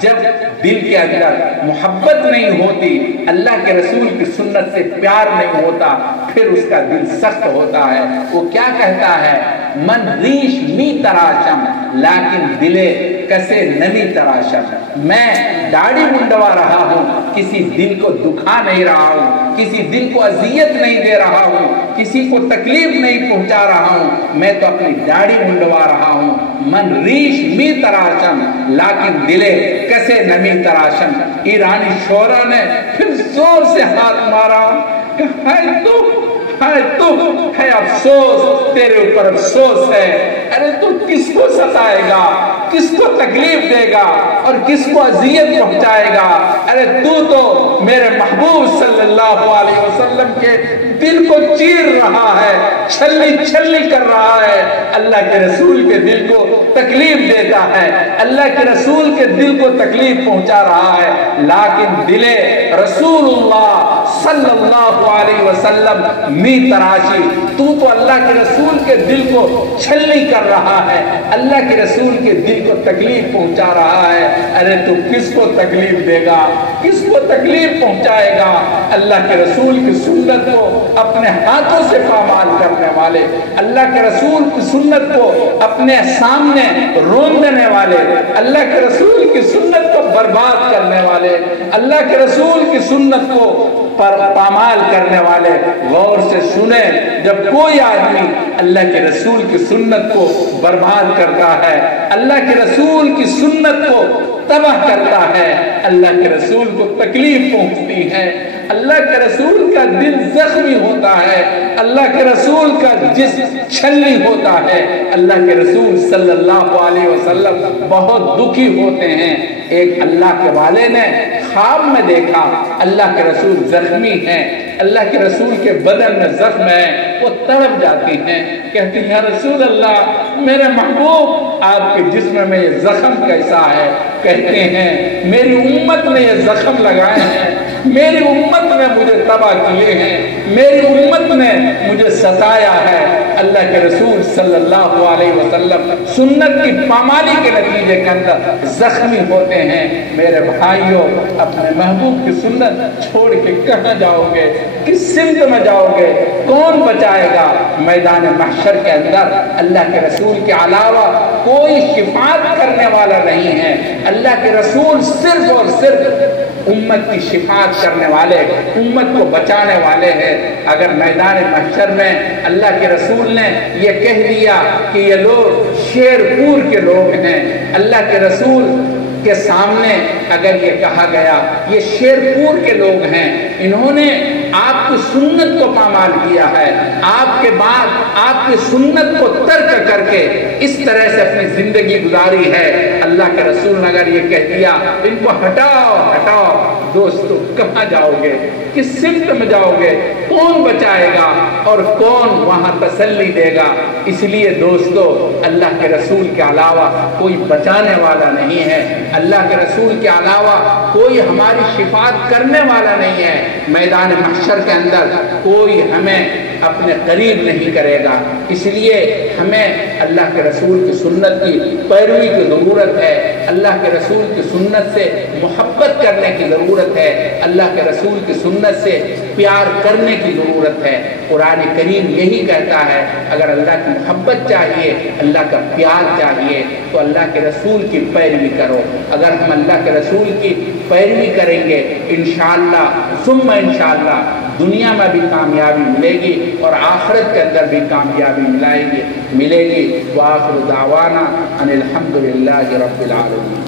جب دل کے اندر محبت نہیں ہوتی، اللہ کے رسول کی سنت سے پیار نہیں ہوتا، پھر اس کا دل سخت ہوتا ہے۔ وہ کیا کہتا ہے؟ من ریش می تراشم لیکن دلے کسے نمی تراشم۔ میں داڑھی منڈوا رہا ہوں، کسی دل کو دکھا نہیں رہا ہوں، کسی دل کو اذیت نہیں دے رہا ہوں، کسی کو تکلیف نہیں پہنچا رہا ہوں، میں تو اپنی داڑھی منڈوا رہا ہوں۔ من ریش می تراشم لیکن دلے کسے نمی تراشم۔ ایرانی شعراء نے پھر زور سے ہاتھ مارا کہ ہائے تو ہے افسوس، تیرے اوپر افسوس ہے۔ ارے تو کس کو ستائے گا، کس کو تکلیف دے گا اور کس کو اذیت پہنچائے گا؟ ارے تو میرے محبوب صلی اللہ علیہ وسلم کے دل کو چیر رہا ہے، چھلی چھلی کر رہا ہے، اللہ کے رسول کے دل کو تکلیف دیتا ہے، اللہ کے رسول کے دل کو تکلیف پہنچا رہا ہے۔ لیکن دل رسول اللہ صلی اللہ علیہ وسلم می تراشی، تو اللہ کے رسول کے دل کو چھلی کر رہا ہے، اللہ کے رسول کے دل کو تکلیف پہنچا رہا ہے۔ ارے تو کس کو تکلیف دے گا، کس کو تکلیف پہنچائے گا؟ اللہ کے رسول کی سنت کو اپنے ہاتھوں سے پامال کرنے والے، اللہ کے رسول کی سنت کو اپنے سامنے روندنے والے، اللہ کے رسول کی سنت کو برباد کرنے والے، اللہ کے رسول کی سنت کو پر پامال کرنے والے غور سے سنیں، جب کوئی آدمی اللہ کے رسول کی سنت کو برباد کرتا ہے، اللہ کے رسول کی سنت کو تباہ کرتا ہے، اللہ کے رسول کو تکلیف پہنچتی ہے، اللہ کے رسول کا دل زخمی ہوتا ہے، اللہ کے رسول کا جسم چھلی ہوتا ہے، اللہ کے رسول صلی اللہ علیہ وسلم بہت دکھی ہوتے ہیں۔ ایک اللہ کے والے نے خواب میں دیکھا اللہ کے رسول زخمی ہیں، اللہ کے رسول کے بدن میں زخم ہے، وہ تڑپ جاتی ہیں، کہتی ہیں یا رسول اللہ میرے محبوب آپ کے جسم میں یہ زخم کیسا ہے؟ کہتے ہیں میری امت نے یہ زخم لگائے ہیں، میری امت نے مجھے تباہ کیے ہیں، میری امت نے مجھے ستایا ہے۔ اللہ کے رسول صلی اللہ علیہ وسلم سنت کی پامالی کے نتیجے کے اندر زخمی ہوتے ہیں۔ میرے بھائیوں، اپنے محبوب کی سنت چھوڑ کے کہاں جاؤ گے؟ کس سمت میں جاؤ گے؟ کون بچائے گا؟ میدان محشر کے اندر اللہ کے رسول کے علاوہ کوئی شفاعت کرنے والا نہیں ہے۔ اللہ کے رسول صرف اور صرف امت کی شفاعت کرنے والے، امت کو بچانے والے ہیں۔ اگر میدان محشر میں اللہ کے رسول نے یہ کہہ دیا کہ یہ لوگ شیر پور کے لوگ ہیں، اللہ کے رسول کے سامنے اگر یہ کہا گیا یہ شیر پور کے لوگ ہیں، انہوں نے آپ کی سنت کو پامال کیا ہے، آپ کے بعد آپ کی سنت کو ترک کر کے اس طرح سے اپنی زندگی گزاری ہے، اللہ کے رسول نے اگر یہ کہہ دیا ان کو ہٹاؤ ہٹاؤ، دوستو کہاں جاؤ گے؟ کس سمت میں جاؤ گے؟ کون بچائے گا اور کون وہاں تسلی دے گا؟ اس لیے دوستو اللہ کے رسول کے علاوہ کوئی بچانے والا نہیں ہے، اللہ کے رسول کے علاوہ کوئی ہماری شفاعت کرنے والا نہیں ہے۔ میدان محشر کے اندر کوئی ہمیں اپنے قریب نہیں کرے گا، اس لیے ہمیں اللہ کے رسول کی سنت کی پیروی کی ضرورت ہے، اللہ کے رسول کی سنت سے محبت کرنے کی ضرورت ہے، اللہ کے رسول کی سنت سے پیار کرنے کی ضرورت ہے۔ قرآن کریم یہی کہتا ہے اگر اللہ کی محبت چاہیے، اللہ کا پیار چاہیے تو اللہ کے رسول کی پیروی کرو۔ اگر ہم اللہ کے رسول کی پیروی کریں گے انشاءاللہ ثم انشاءاللہ دنیا میں بھی کامیابی ملے گی اور آخرت کے اندر بھی کامیابی ملے گی۔ وآخر دعوانا ان الحمدللہ رب العالمین۔